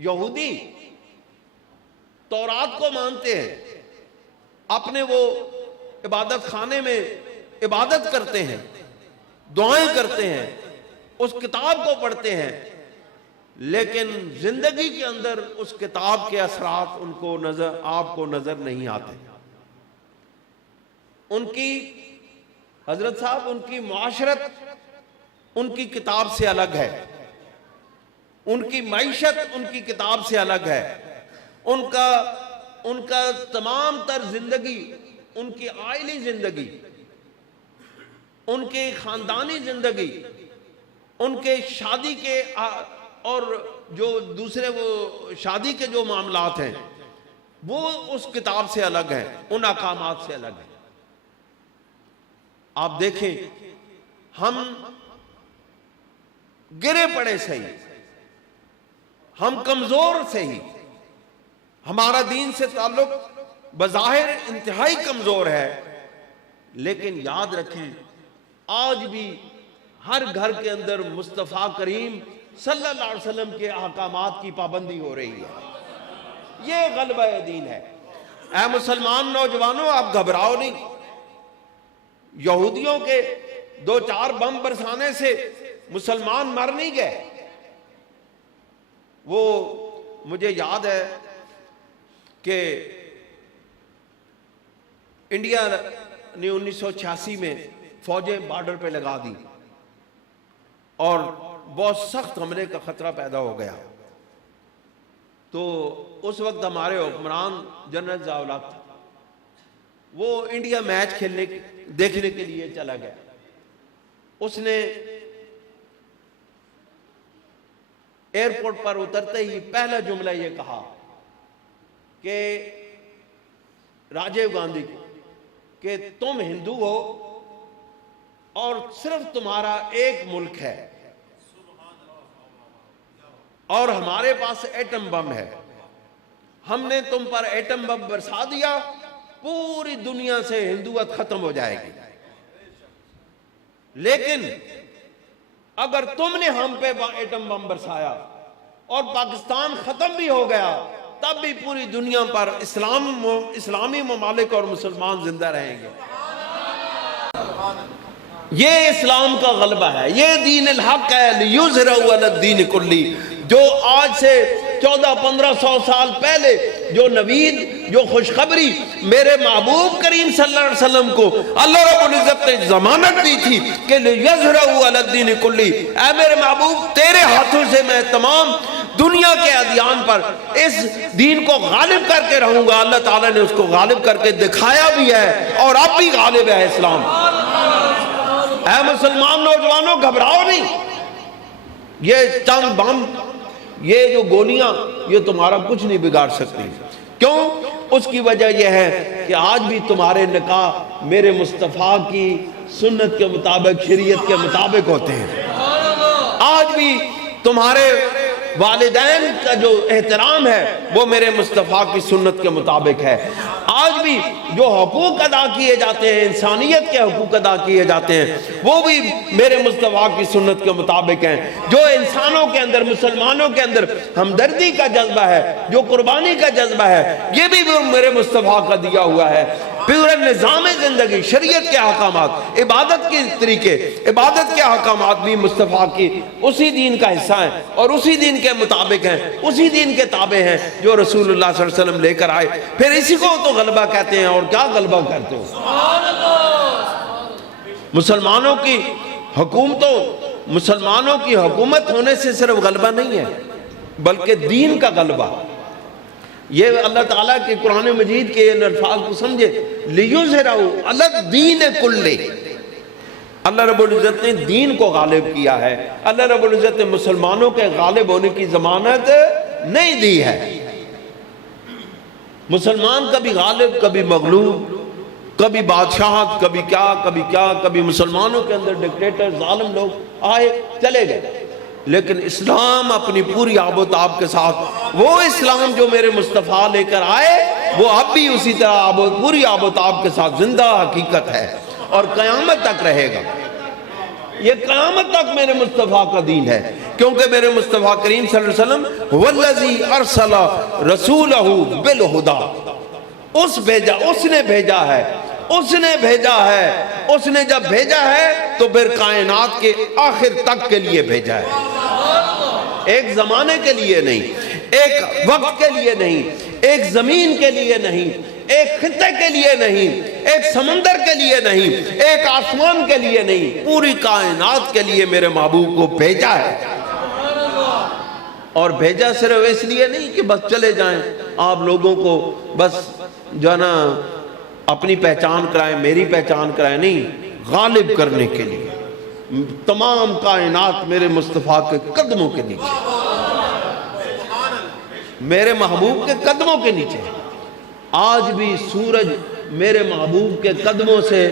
یہودی تورات کو مانتے ہیں، اپنے وہ عبادت خانے میں عبادت کرتے ہیں، دعائیں کرتے ہیں، اس کتاب کو پڑھتے ہیں، لیکن زندگی کے اندر اس کتاب کے اثرات ان کو آپ کو نظر نہیں آتے۔ ان کی حضرت صاحب ان کی معاشرت ان کی کتاب سے الگ ہے، ان کی معیشت ان کی کتاب سے الگ ہے، ان کا تمام تر زندگی، ان کی عائلی زندگی، ان کی خاندانی زندگی، ان کے شادی کے اور جو دوسرے وہ شادی کے جو معاملات ہیں وہ اس کتاب سے الگ ہیں، ان احکامات سے الگ ہیں۔ آپ دیکھیں، ہم گرے پڑے صحیح، ہم کمزور صحیح، ہمارا دین سے تعلق بظاہر انتہائی کمزور ہے، لیکن یاد رکھیں آج بھی ہر گھر کے اندر مصطفیٰ کریم صلی اللہ علیہ وسلم کے احکامات کی پابندی ہو رہی ہے۔ یہ غلبہ دین ہے۔ اے مسلمان نوجوانوں، آپ گھبراؤ نہیں۔ یہودیوں کے 2-4 بم برسانے سے مسلمان مر نہیں گئے۔ وہ مجھے یاد ہے کہ انڈیا نے 1986 میں فوجیں بارڈر پہ لگا دی اور بہت سخت حملے کا خطرہ پیدا ہو گیا، تو اس وقت ہمارے حکمران جنرل ضیاء الحق تھا، وہ انڈیا میچ دیکھنے کے لیے چلا گیا۔ اس نے ایئرپورٹ پر اترتے ہی پہلا جملہ یہ کہا کہ راجیو گاندھی کو کہ تم ہندو ہو اور صرف تمہارا ایک ملک ہے اور ہمارے پاس ایٹم بم ہے، ہم نے تم پر ایٹم بم برسا دیا، پوری دنیا سے ہندوت ختم ہو جائے گی، لیکن اگر تم نے ہم پہ ایٹم بم برسایا اور پاکستان ختم بھی ہو گیا تب بھی پوری دنیا پر اسلامی ممالک اور مسلمان زندہ رہیں گے۔ یہ اسلام کا غلبہ ہے، یہ دین الحق ہے، لیظہرہ علی الدین کلہ، جو آج سے 1400-1500 سال پہلے جو نوید، جو خوشخبری میرے محبوب کریم صلی اللہ علیہ وسلم کو اللہ رب العزت نے ضمانت دی تھی کہ لیظہرہ علی الدین کلہ، اے میرے محبوب تیرے ہاتھوں سے میں تمام دنیا کے ادیان پر اس دین کو غالب کر کے رہوں گا۔ اللہ تعالیٰ نے اس کو غالب کر کے دکھایا بھی ہے اور اب بھی غالب ہے اسلام۔ اے مسلمان نوجوانوں، گھبراؤ نہیں، یہ چند بم، یہ جو گولیاں، یہ تمہارا کچھ نہیں بگاڑ سکتی۔ کیوں؟ اس کی وجہ یہ ہے کہ آج بھی تمہارے نکاح میرے مصطفیٰ کی سنت کے مطابق، شریعت کے مطابق ہوتے ہیں۔ آج بھی تمہارے والدین کا جو احترام ہے وہ میرے مصطفیٰ کی سنت کے مطابق ہے۔ آج بھی جو حقوق ادا کیے جاتے ہیں، انسانیت کے حقوق ادا کیے جاتے ہیں، وہ بھی میرے مصطفیٰ کی سنت کے مطابق ہیں۔ جو انسانوں کے اندر، مسلمانوں کے اندر ہمدردی کا جذبہ ہے، جو قربانی کا جذبہ ہے، یہ بھی میرے مصطفیٰ کا دیا ہوا ہے۔ پورا نظام زندگی، شریعت کے احکامات، عبادت کے طریقے، عبادت کے احکامات بھی مصطفیٰ کی اسی دین کا حصہ ہیں اور اسی دین کے مطابق ہیں، اسی دین کے تابع ہیں جو رسول اللہ صلی اللہ علیہ وسلم لے کر آئے۔ پھر اسی کو تو غلبہ کہتے ہیں، اور کیا غلبہ کہتے ہیں؟ مسلمانوں کی حکومتوں، مسلمانوں کی حکومت ہونے سے صرف غلبہ نہیں ہے بلکہ دین کا غلبہ۔ یہ اللہ تعالیٰ کے قرآن مجید کے ان الفاظ کو سمجھے، لیظہرہ علی الدین کلہ، اللہ رب العزت نے دین کو غالب کیا ہے۔ اللہ رب العزت نے مسلمانوں کے غالب ہونے کی ضمانت نہیں دی ہے۔ مسلمان کبھی غالب، کبھی مغلوب، کبھی بادشاہت، کبھی کیا، کبھی کیا، کبھی مسلمانوں کے اندر ڈکٹیٹر، ظالم لوگ آئے چلے گئے، لیکن اسلام اپنی پوری آب و تاب کے ساتھ، وہ اسلام جو میرے مصطفیٰ لے کر آئے وہ اب بھی اسی طرح پوری آب و تاب کے ساتھ زندہ حقیقت ہے اور قیامت تک رہے گا۔ یہ قیامت تک میرے مصطفیٰ کا دین ہے، کیونکہ میرے مصطفیٰ کریم صلی اللہ علیہ وسلم والذی ارسل رسولہ بالہدی، اس نے بھیجا ہے، اس نے جب بھیجا ہے تو پھر کائنات کے آخر تک کے لیے بھیجا ہے، ایک زمانے کے لیے نہیں، ایک وقت کے لیے نہیں، ایک زمین کے لیے نہیں، ایک خطے کے لیے نہیں، ایک سمندر کے لیے نہیں، ایک آسمان کے لیے نہیں، پوری کائنات کے لیے میرے محبوب کو بھیجا ہے۔ اور بھیجا صرف اس لیے نہیں کہ بس چلے جائیں آپ لوگوں کو بس جو ہے نا اپنی پہچان کرائیں، میری پہچان کرائیں، نہیں، غالب کرنے کے لیے تمام کائنات میرے مصطفیٰ کے قدموں کے نیچے، میرے محبوب کے قدموں کے نیچے۔ آج بھی سورج میرے محبوب کے قدموں سے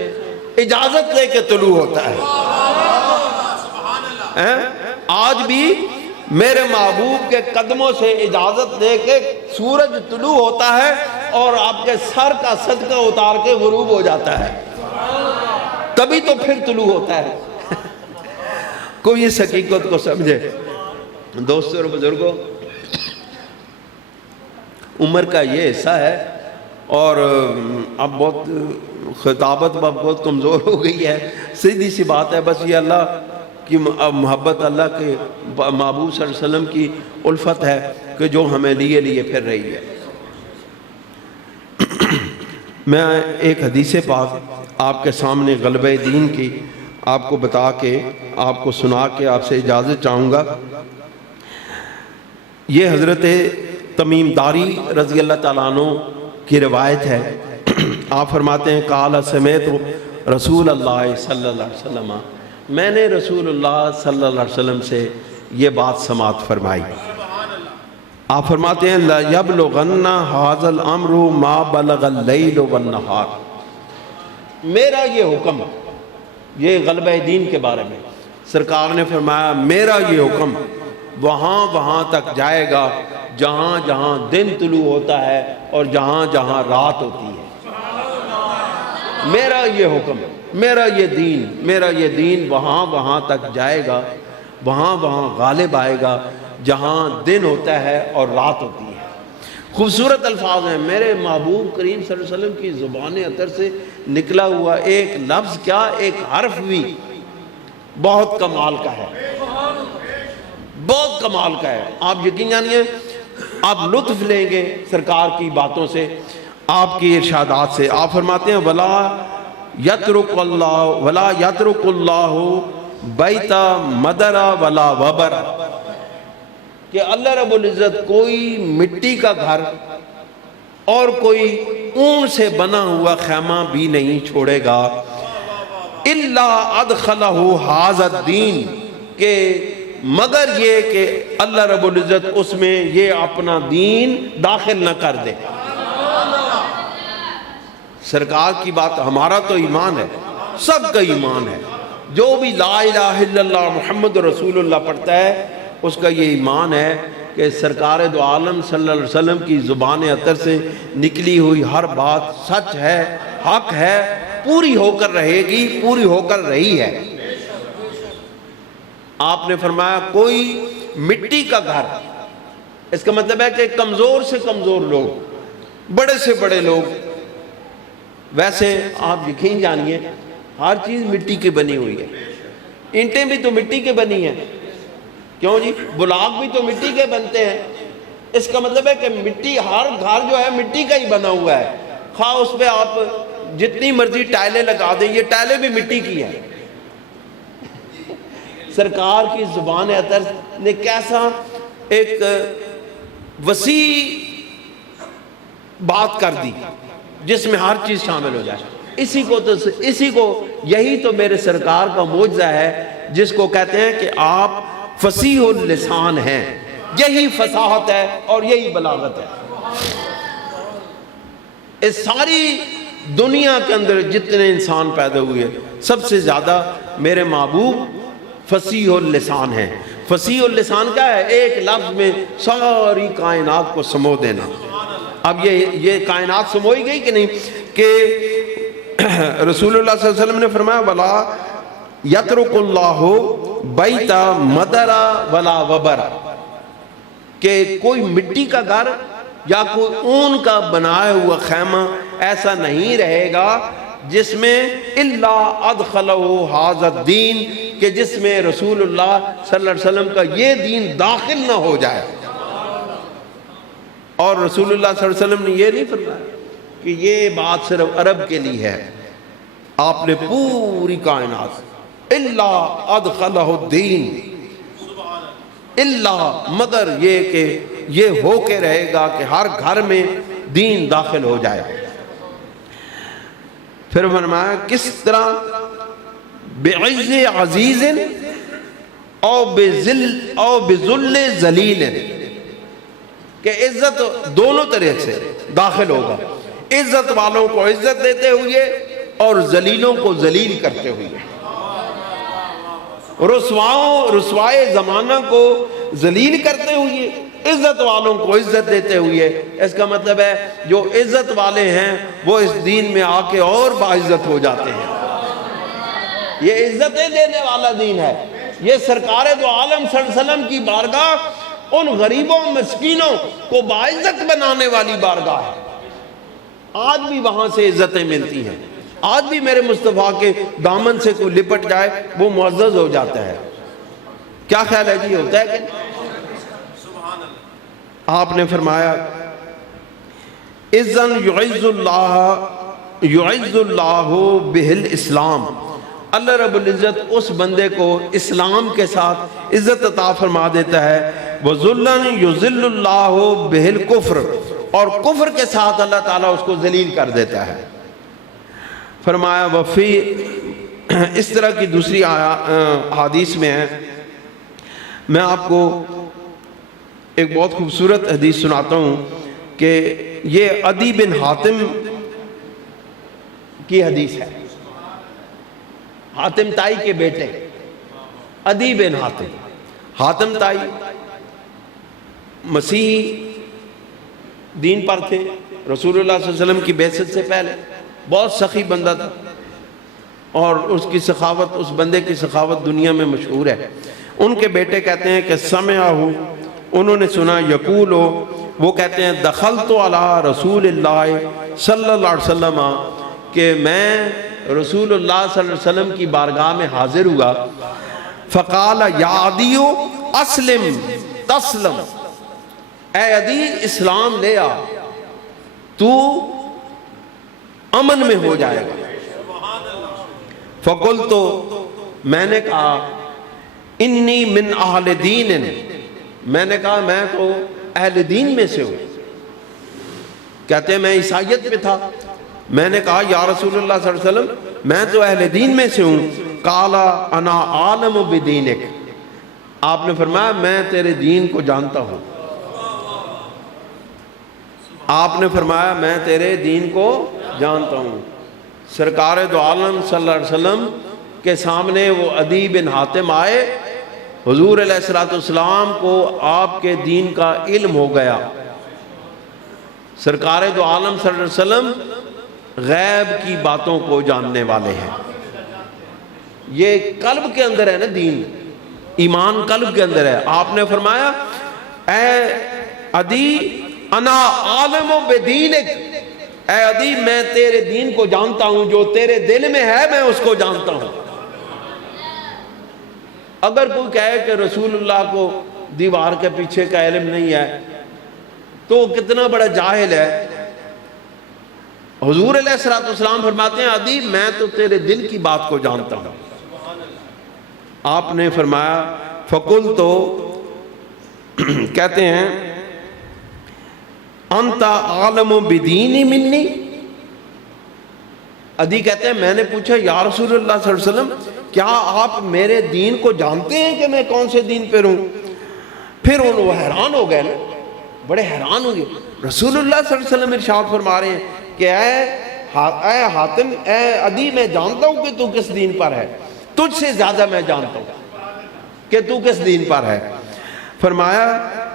اجازت لے کے طلوع ہوتا ہے، آج بھی میرے محبوب کے قدموں سے اجازت لے کے سورج طلوع ہوتا ہے اور آپ کے سر کا صدقہ اتار کے غروب ہو جاتا ہے، تبھی تو پھر طلوع ہوتا ہے۔ کوئی اس حقیقت کو سمجھے۔ دوستوں اور بزرگوں، عمر کا یہ حصہ ہے اور اب بہت خطابت بہت کمزور ہو گئی ہے، سیدھی سی بات ہے، بس یہ اللہ کی محبت، اللہ کے محبوب صلی اللہ علیہ وسلم کی الفت ہے کہ جو ہمیں لیے پھر رہی ہے۔ میں ایک حدیث پاک آپ کے سامنے غلبہ دین کی آپ کو بتا کے، آپ کو سنا کے آپ سے اجازت چاہوں گا۔ یہ حضرت تمیم داری رضی اللہ تعالیٰ عنہ کی روایت ہے۔ آپ فرماتے ہیں قال سمعت رسول اللہ صلی اللہ علیہ وسلم، میں نے رسول اللہ صلی اللہ علیہ وسلم سے یہ بات سماعت فرمائی۔ آپ فرماتے ہیں لَيَبْلُغَنَّ هَذَا الْأَمْرُ مَا بَلَغَ اللَّيْلُ وَالنَّهَارُ، میرا یہ حکم، یہ غلبہ دین کے بارے میں سرکار نے فرمایا میرا یہ حکم وہاں تک جائے گا جہاں جہاں دن طلوع ہوتا ہے اور جہاں جہاں رات ہوتی ہے۔ میرا یہ حکم، میرا یہ دین وہاں تک جائے گا، وہاں غالب آئے گا جہاں دن ہوتا ہے اور رات ہوتی ہے۔ خوبصورت الفاظ ہیں، میرے محبوب کریم صلی اللہ علیہ وسلم کی زبان اطہر سے نکلا ہوا ایک لفظ کیا، ایک حرف بھی بہت کمال کا ہے، بہت کمال کا ہے۔ آپ یقین جانیے، آپ لطف لیں گے سرکار کی باتوں سے، آپ کی ارشادات سے۔ آپ فرماتے ہیں ولا یترک اللہ بیت مدر ولا وبر، کہ اللہ رب العزت کوئی مٹی کا گھر اور کوئی اون سے بنا ہوا خیمہ بھی نہیں چھوڑے گا الا ادخلہ ھذا الدین، کہ مگر یہ کہ اللہ رب العزت اس میں یہ اپنا دین داخل نہ کر دے۔ سرکار کی بات، ہمارا تو ایمان ہے، سب کا ایمان ہے، جو بھی لا الہ الا اللہ محمد رسول اللہ پڑھتا ہے اس کا یہ ایمان ہے کہ سرکار دو عالم صلی اللہ علیہ وسلم کی زبان اطہر سے نکلی ہوئی ہر بات سچ ہے، حق ہے، پوری ہو کر رہے گی، پوری ہو کر رہی ہے۔ آپ نے فرمایا کوئی مٹی کا گھر، اس کا مطلب ہے کہ کمزور سے کمزور لوگ، بڑے سے بڑے لوگ، ویسے آپ یقین جانیے ہر چیز مٹی کی بنی ہوئی ہے، اینٹیں بھی تو مٹی کی بنی ہیں، کیوں جی، بلاک بھی تو مٹی کے بنتے ہیں۔ اس کا مطلب ہے کہ مٹی، ہر گھر جو ہے مٹی کا ہی بنا ہوا ہے، خواہ اس پہ آپ جتنی مرضی ٹائلیں لگا دیں، یہ ٹائلیں بھی مٹی کی ہیں۔ سرکار کی زبان اطہر نے کیسا ایک وسیع بات کر دی جس میں ہر چیز شامل ہو جائے۔ اسی کو یہی تو میرے سرکار کا معجزہ ہے جس کو کہتے ہیں کہ آپ فصیح اللسان ہیں، یہی فصاحت ہے اور یہی بلاغت ہے۔ اس ساری دنیا کے اندر جتنے انسان پیدا ہوئے سب سے زیادہ میرے محبوب فصیح اللسان ہیں۔ فصیح اللسان کیا ہے؟ ایک لفظ میں ساری کائنات کو سمو دینا۔ اب یہ کائنات سموئی گئی کہ نہیں؟ کہ رسول اللہ صلی اللہ علیہ وسلم نے فرمایا وَلَا يَتْرُكُ اللَّهُ بَيْتَ مَدَرَ وَلَا وَبَرَ، کہ کوئی مٹی کا گھر یا کوئی اون کا بنایا ہوا خیمہ ایسا نہیں رہے گا جس میں الا ادخلہ ھذا الدین، کہ جس میں رسول اللہ صلی اللہ علیہ وسلم کا یہ دین داخل نہ ہو جائے۔ اور رسول اللہ صلی اللہ علیہ وسلم نے یہ نہیں فرمایا کہ یہ بات صرف عرب کے لیے ہے، آپ نے پوری کائنات الا ادخلہ الدین، الا مگر یہ کہ یہ ہو کے رہے گا کہ ہر گھر میں دین داخل ہو جائے۔ پھر فرمایا کس طرح؟ بعز عزیز او بذل ذلیل، کہ عزت دونوں طرح سے داخل ہوگا، عزت والوں کو عزت دیتے ہوئے اور ذلیلوں کو ذلیل کرتے ہوئے، رسوائے زمانہ کو ذلیل کرتے ہوئے، عزت والوں کو عزت دیتے ہوئے۔ اس کا مطلب ہے جو عزت والے ہیں وہ اس دین میں آ کے اور باعزت ہو جاتے ہیں۔ یہ عزتیں دینے والا دین ہے، یہ سرکار دو عالم صلی اللہ علیہ وسلم کی بارگاہ ان غریبوں مسکینوں کو باعزت بنانے والی بارگاہ ہے۔ آج بھی وہاں سے عزتیں ملتی ہیں، آج بھی میرے مصطفیٰ کے دامن سے کوئی لپٹ جائے وہ معزز ہو جاتا ہے۔ کیا خیال ہے جی، ہوتا ہے کہ آپ نے فرمایا اذن یعز اللہ بہ الاسلام، اللہ رب العزت اس بندے کو اسلام کے ساتھ عزت عطا فرما دیتا ہے۔ وذلًا یذل اللہ بہ الکفر، اور کفر کے ساتھ اللہ تعالیٰ اس کو ذلیل کر دیتا ہے۔ فرمایا وفی، اس طرح کی دوسری حدیث میں ہے، میں آپ کو ایک بہت خوبصورت حدیث سناتا ہوں کہ یہ عدی بن حاتم کی حدیث ہے، حاتم تائی کے بیٹے عدی بن حاتم۔ حاتم تائی مسیحی دین پر تھے، رسول اللہ صلی اللہ علیہ وسلم کی بعثت سے پہلے بہت سخی بندہ تھا، اور اس کی سخاوت، اس بندے کی سخاوت دنیا میں مشہور ہے۔ ان کے بیٹے کہتے ہیں کہ سمعہ، انہوں نے سنا، یقول، وہ کہتے ہیں دخلت علی رسول اللہ صلی اللہ علیہ وسلم، کہ میں رسول اللہ صلی اللہ علیہ وسلم کی بارگاہ میں حاضر ہوا۔ فقال یا عدی اسلم تسلم، اے عدی اسلام لے آ، تو امن میں ہو جائے گا۔ فقلت، میں نے کہا انی من اہل دین، میں نے کہا میں تو اہل دین میں سے ہوں۔ کہتے ہیں میں عیسائیت میں تھا، میں نے کہا یا رسول اللہ صلی اللہ علیہ وسلم میں تو اہل دین میں سے ہوں۔ قال انا عالم بدینک، آپ نے فرمایا میں تیرے دین کو جانتا ہوں۔ آپ نے فرمایا میں تیرے دین کو جانتا ہوں۔ سرکار دو عالم صلی اللہ علیہ وسلم کے سامنے وہ عدی بن حاتم آئے، حضور علیہ السلام کو آپ کے دین کا علم ہو گیا۔ سرکار دو عالم صلی اللہ علیہ وسلم غیب کی باتوں کو جاننے والے ہیں۔ یہ قلب کے اندر ہے نا دین، ایمان قلب کے اندر ہے۔ آپ نے فرمایا اے عدی انا عالم بدینک، اے عدی میں تیرے دین کو جانتا ہوں، جو تیرے دل میں ہے میں اس کو جانتا ہوں۔ اگر کوئی کہے کہ رسول اللہ کو دیوار کے پیچھے کا علم نہیں ہے تو وہ کتنا بڑا جاہل ہے۔ حضور علیہ السلام فرماتے ہیں عدی میں تو تیرے دل کی بات کو جانتا ہوں۔ آپ نے فرمایا فقلت، کہتے ہیں انت عالم بدینی منی، عدی کہتے ہیں میں نے پوچھا یا رسول اللہ صلی اللہ علیہ وسلم کیا آپ میرے دین کو جانتے ہیں کہ میں کون سے دین پر ہوں؟ پھر وہ حیران ہو گئے نا، بڑے حیران ہو گئے۔ رسول اللہ صلی اللہ علیہ وسلم ارشاد فرما رہے ہیں کہ اے حاتم، اے عدی میں جانتا ہوں کہ تو کس دین پر ہے، تجھ سے زیادہ میں جانتا ہوں۔ کہ تو کس دین پر ہے؟ فرمایا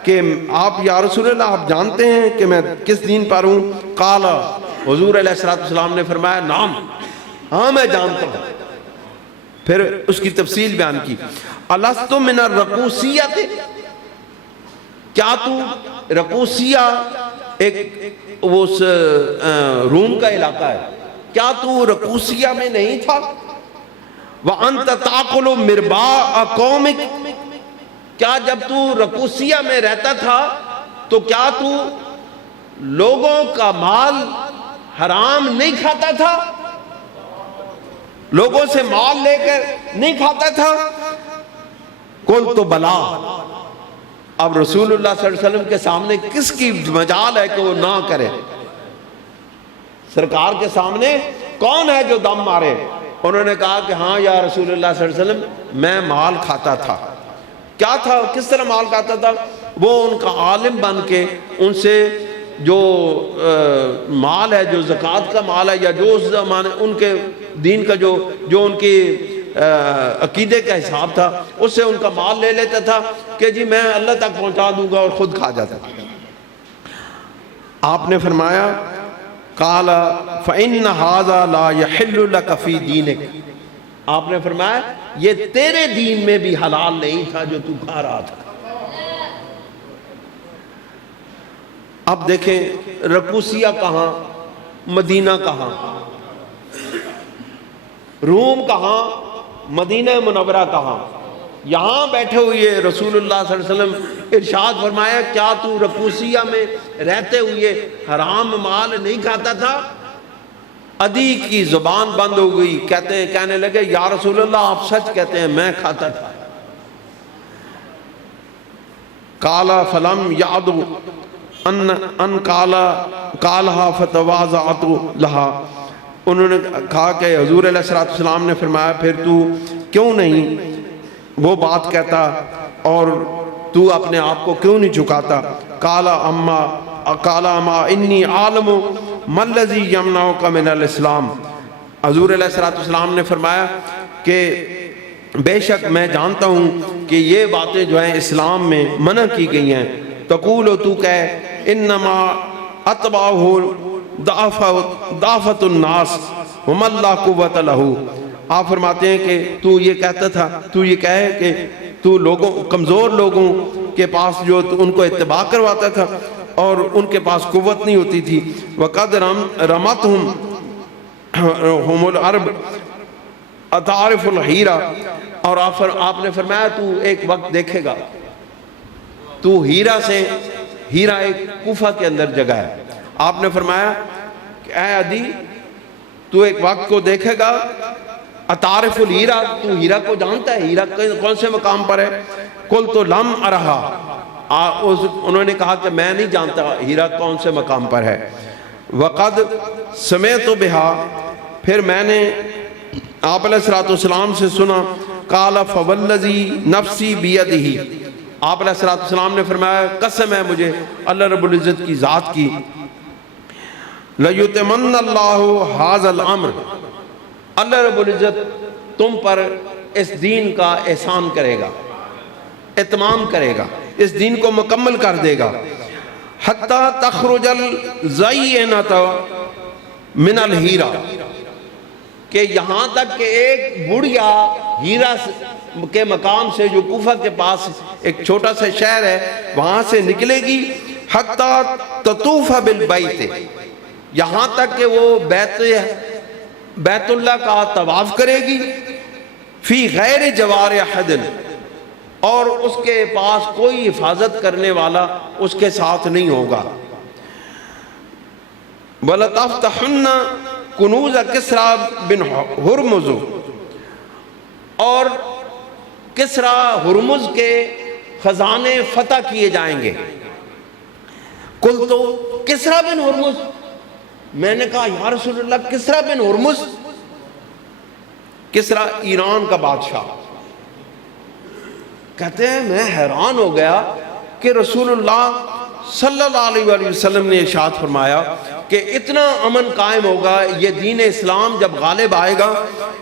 کہ آپ یا رسول اللہ آپ جانتے ہیں کہ میں کس دین پر ہوں؟ قال، حضور علیہ السلام نے فرمایا نعم، ہاں میں جانتا ہوں۔ پھر اس کی تفصیل بیان کی، الست من الرقوسیہ، کیا تو رقوسیہ ایک اس روم کا علاقہ ہے، کیا تو رقوسیہ میں نہیں تھا؟ وَأَنْتَ تَأْكُلُ مِرْبَاءَ قَوْمِكَ، کیا جب تو رقوسیہ میں رہتا تھا تو کیا تو لوگوں کا مال حرام نہیں کھاتا تھا؟ لوگوں سے مال لے کر نہیں کھاتا تھا؟ قُلْتُ بَلَا، اب رسول اللہ صلی اللہ علیہ وسلم کے سامنے کس کی مجال ہے کہ وہ نہ کرے؟ سرکار کے سامنے کون ہے جو دم مارے؟ انہوں نے کہا کہ ہاں یا رسول اللہ صلی اللہ علیہ وسلم میں مال کھاتا تھا۔ کیا تھا؟ کس طرح مال کھاتا تھا؟ وہ ان کا عالم بن کے ان سے جو مال ہے، جو زکوٰۃ کا مال ہے یا جو اس زمانے ان کے دین کا جو ان کی عقیدے کا حساب تھا، اس سے ان کا مال لے لیتا تھا کہ جی میں اللہ تک پہنچا دوں گا، اور خود کھا جاتا تھا۔ آپ نے فرمایا قال فإن هذا لا يحل لك في دينك، آپ نے فرمایا یہ تیرے دین میں بھی حلال نہیں تھا جو تو کھا رہا تھا۔ اب دیکھیں رقوسیہ کہاں، مدینہ کہاں، روم کہاں، مدینہ منورہ کہاں؟ یہاں بیٹھے ہوئے رسول اللہ صلی اللہ علیہ وسلم ارشاد فرمایا کیا تو رقوسیہ میں رہتے ہوئے حرام مال نہیں کھاتا تھا؟ عدی کی زبان بند ہو گئی، کہنے لگے یا رسول اللہ آپ سچ کہتے ہیں، میں کھاتا تھا۔ قال فلم یعد ان قالها فتواضعت لها، انہوں نے کہا کہ حضور علیہ السلام نے فرمایا پھر تو کیوں نہیں وہ بات کہتا اور تو اپنے آپ کو کیوں نہیں جھکاتا؟ قال اما انی عالم ما الذی یمنعک من الاسلام، حضور علیہ السلام نے فرمایا کہ بے شک میں جانتا ہوں کہ یہ باتیں جو ہیں اسلام میں منع کی گئی ہیں۔ تقول، تو کہے انما اتبعہ ضعفۃ الناس وما لا قوت لہ، آپ فرماتے ہیں کہ تو یہ کہتا تھا، تو یہ کہے کہ تو لوگوں کمزور لوگوں کے پاس جو ان کو اتباع کرواتا تھا اور ان کے پاس قوت نہیں ہوتی تھی۔ وقد رمتہم ہم العرب اتعرف الحیرہ، اور آپ نے فرمایا تو ایک وقت دیکھے گا، تو ہیرا ایک کوفہ کے اندر جگہ ہے، آپ نے فرمایا کہ اے عدی تو ایک وقت کو دیکھے گا، اتعرف الہیرہ، تو ہیرا کو جانتا ہے، ہیرا کون سے مقام پر ہے؟ قلت لم ارہا، انہوں نے کہا کہ میں نہیں جانتا ہیرا کون سے مقام پر ہے۔ وقد سمعت بہا، پھر میں نے آپ علیہ السلام سے سنا، قال فوالذی نفسی بیدہ، آپ علیہ السلام نے فرمایا قسم ہے مجھے اللہ رب العزت کی ذات کی، لَيُتِمَنَّ اللَّهُ هَذَا الْأَمْرِ، اللہ رب العزت تم پر اس دین کا احسان کرے گا، اتمام کرے گا، اس دین کو مکمل کر دے گا۔ حَتَّى تَخْرُجَ الزَّيِّنَةَ مِنَ الْحِیرَةِ، کہ یہاں تک کہ ایک بڑھیا ہیرا کے مقام سے جو کوفہ کے پاس ایک چھوٹا سا شہر ہے وہاں سے نکلے گی، حَتَّى تَطُوفَ بِالْبَيْتِ، یہاں تک کہ وہ بیت اللہ کا طواف کرے گی، فی غیر جوار احد، اور اس کے پاس کوئی حفاظت کرنے والا اس کے ساتھ نہیں ہوگا۔ وَلَتَفْتَحُنَّ کُنُوزَ کسریٰ بن ہرمز، اور کسریٰ ہرمز کے خزانے فتح کیے جائیں گے۔ قلت کسریٰ بن ہرمز، میں نے کہا یا رسول اللہ کسریٰ بن ہرمز، کسریٰ ایران کا بادشاہ، کہتے ہیں میں حیران ہو گیا کہ رسول اللہ صلی اللہ علیہ وسلم نے ارشاد فرمایا کہ اتنا امن قائم ہوگا، یہ دین اسلام جب غالب آئے گا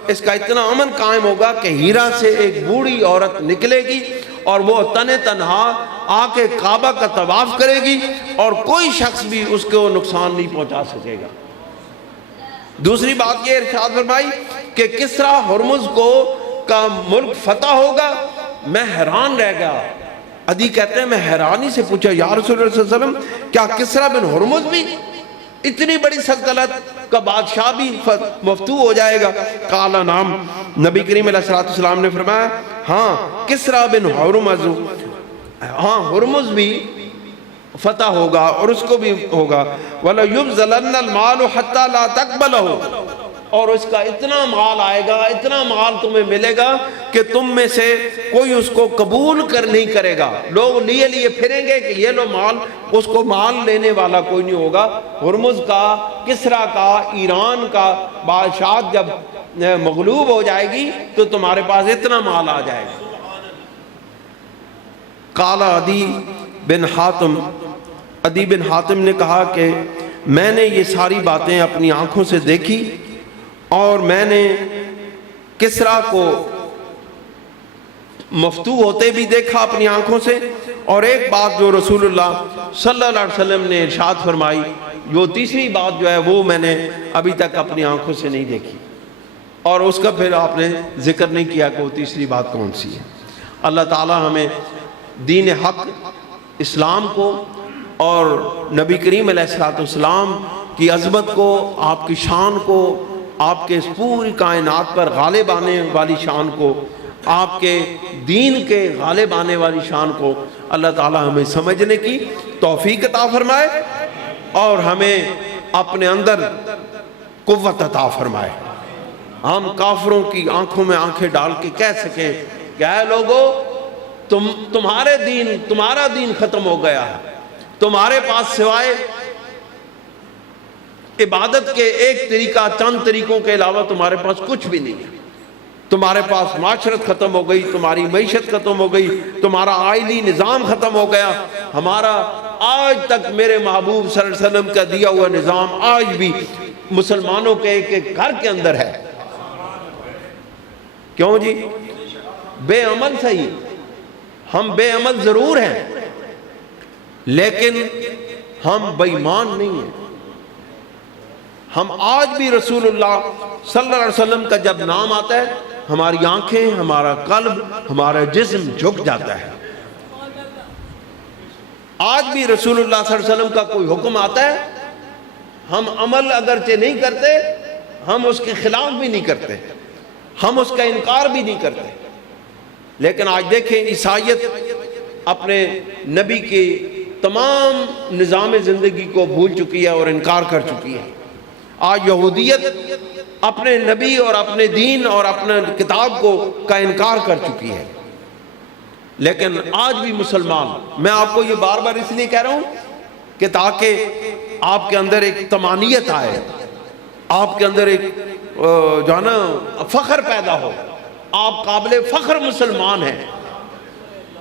اس کا اتنا امن قائم ہوگا کہ ہیرا سے ایک بوڑھی عورت نکلے گی اور وہ تن تنہا آ کے کعبہ کا طواف کرے گی اور کوئی شخص بھی اس کو نقصان نہیں پہنچا سکے گا۔ دوسری بات یہ ارشاد فرمائی کہ کسریٰ ہرمز کا ملک فتح ہوگا۔ میں حیران رہ گیا، عدی کہتے ہیں میں حیرانی سے پوچھا یا رسول اللہ صلی اللہ علیہ وسلم کیا کسریٰ بن ہرمز بھی اتنی بڑی سلطنت کا بادشاہ بھی مفتوح ہو جائے گا؟ قال نعم، نبی کریم علیہ السلام نے فرمایا ہاں کسریٰ بن ہرمز، ہاں ہرمز بھی فتح ہوگا اور اس کو بھی ہوگا۔ وَلَيُبْذَلَنَّ الْمَالُ حَتَّى لَا تَقْبَلَهُ، اور اس کا اتنا مال آئے گا، اتنا مال تمہیں ملے گا کہ تم میں سے کوئی اس کو قبول نہیں کرے گا۔ لوگ لیے پھریں گے کہ یہ لو مال، اس کو مال لینے والا کوئی نہیں ہوگا۔ ہرمز کا، کسریٰ کا، ایران کا بادشاہ جب مغلوب ہو جائے گی تو تمہارے پاس اتنا مال آ جائے گا۔ قال عدی بن حاتم، عدی بن حاتم نے کہا کہ میں نے یہ ساری باتیں اپنی آنکھوں سے دیکھی اور میں نے کسریٰ کو مفتوح ہوتے بھی دیکھا اپنی آنکھوں سے، اور ایک بات جو رسول اللہ صلی اللہ علیہ وسلم نے ارشاد فرمائی، جو تیسری بات جو ہے وہ میں نے ابھی تک اپنی آنکھوں سے نہیں دیکھی، اور اس کا پھر آپ نے ذکر نہیں کیا کہ وہ تیسری بات کون سی ہے۔ اللہ تعالی ہمیں دین حق اسلام کو اور نبی کریم علیہ السلام کی عظمت کو، آپ کی شان کو، آپ کے اس پوری کائنات پر غالب آنے والی شان کو، آپ کے دین کے غالب آنے والی شان کو اللہ تعالی ہمیں سمجھنے کی توفیق عطا فرمائے اور ہمیں اپنے اندر قوت عطا فرمائے۔ ہم کافروں کی آنکھوں میں آنکھیں ڈال کے کہہ سکیں کہ اے لوگو تمہارا دین ختم ہو گیا ہے، تمہارے پاس سوائے عبادت کے ایک طریقہ، چند طریقوں کے علاوہ تمہارے پاس کچھ بھی نہیں ہے۔ تمہارے پاس معاشرت ختم ہو گئی، تمہاری معیشت ختم ہو گئی، تمہارا آئلی نظام ختم ہو گیا۔ ہمارا آج تک میرے محبوب صلی اللہ علیہ وسلم کا دیا ہوا نظام آج بھی مسلمانوں کے ایک گھر کے اندر ہے۔ کیوں جی؟ بے عمل صحیح، ہم بے عمل ضرور ہیں لیکن ہم بے ایمان نہیں ہیں۔ ہم آج بھی رسول اللہ صلی اللہ علیہ وسلم کا جب نام آتا ہے ہماری آنکھیں، ہمارا قلب، ہمارا جسم جھک جاتا ہے۔ آج بھی رسول اللہ صلی اللہ علیہ وسلم کا کوئی حکم آتا ہے، ہم عمل اگرچہ نہیں کرتے، ہم اس کے خلاف بھی نہیں کرتے، ہم اس کا انکار بھی نہیں کرتے، لیکن آج دیکھیں عیسائیت اپنے نبی کے تمام نظام زندگی کو بھول چکی ہے اور انکار کر چکی ہے۔ آج یہودیت اپنے نبی اور اپنے دین اور اپنے کتاب کا انکار کر چکی ہے، لیکن آج بھی مسلمان، میں آپ کو یہ بار بار اس لیے کہہ رہا ہوں کہ تاکہ آپ کے اندر ایک طمانیت آئے، آپ کے اندر ایک جو ہے نا فخر پیدا ہو، آپ قابل فخر مسلمان ہیں،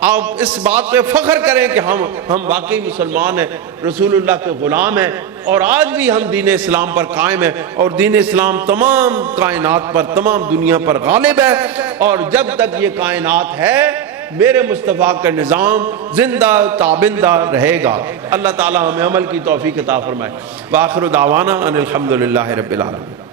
آپ اس بات پہ فخر کریں کہ ہم واقعی مسلمان ہیں، رسول اللہ کے غلام ہیں، اور آج بھی ہم دین اسلام پر قائم ہیں، اور دین اسلام تمام کائنات پر، تمام دنیا پر غالب ہے، اور جب تک یہ کائنات ہے میرے مصطفیٰ کا نظام زندہ تابندہ رہے گا۔ اللہ تعالی ہمیں عمل کی توفیق عطا فرمائے۔ وآخر دعوانا ان الحمدللہ رب العالمین۔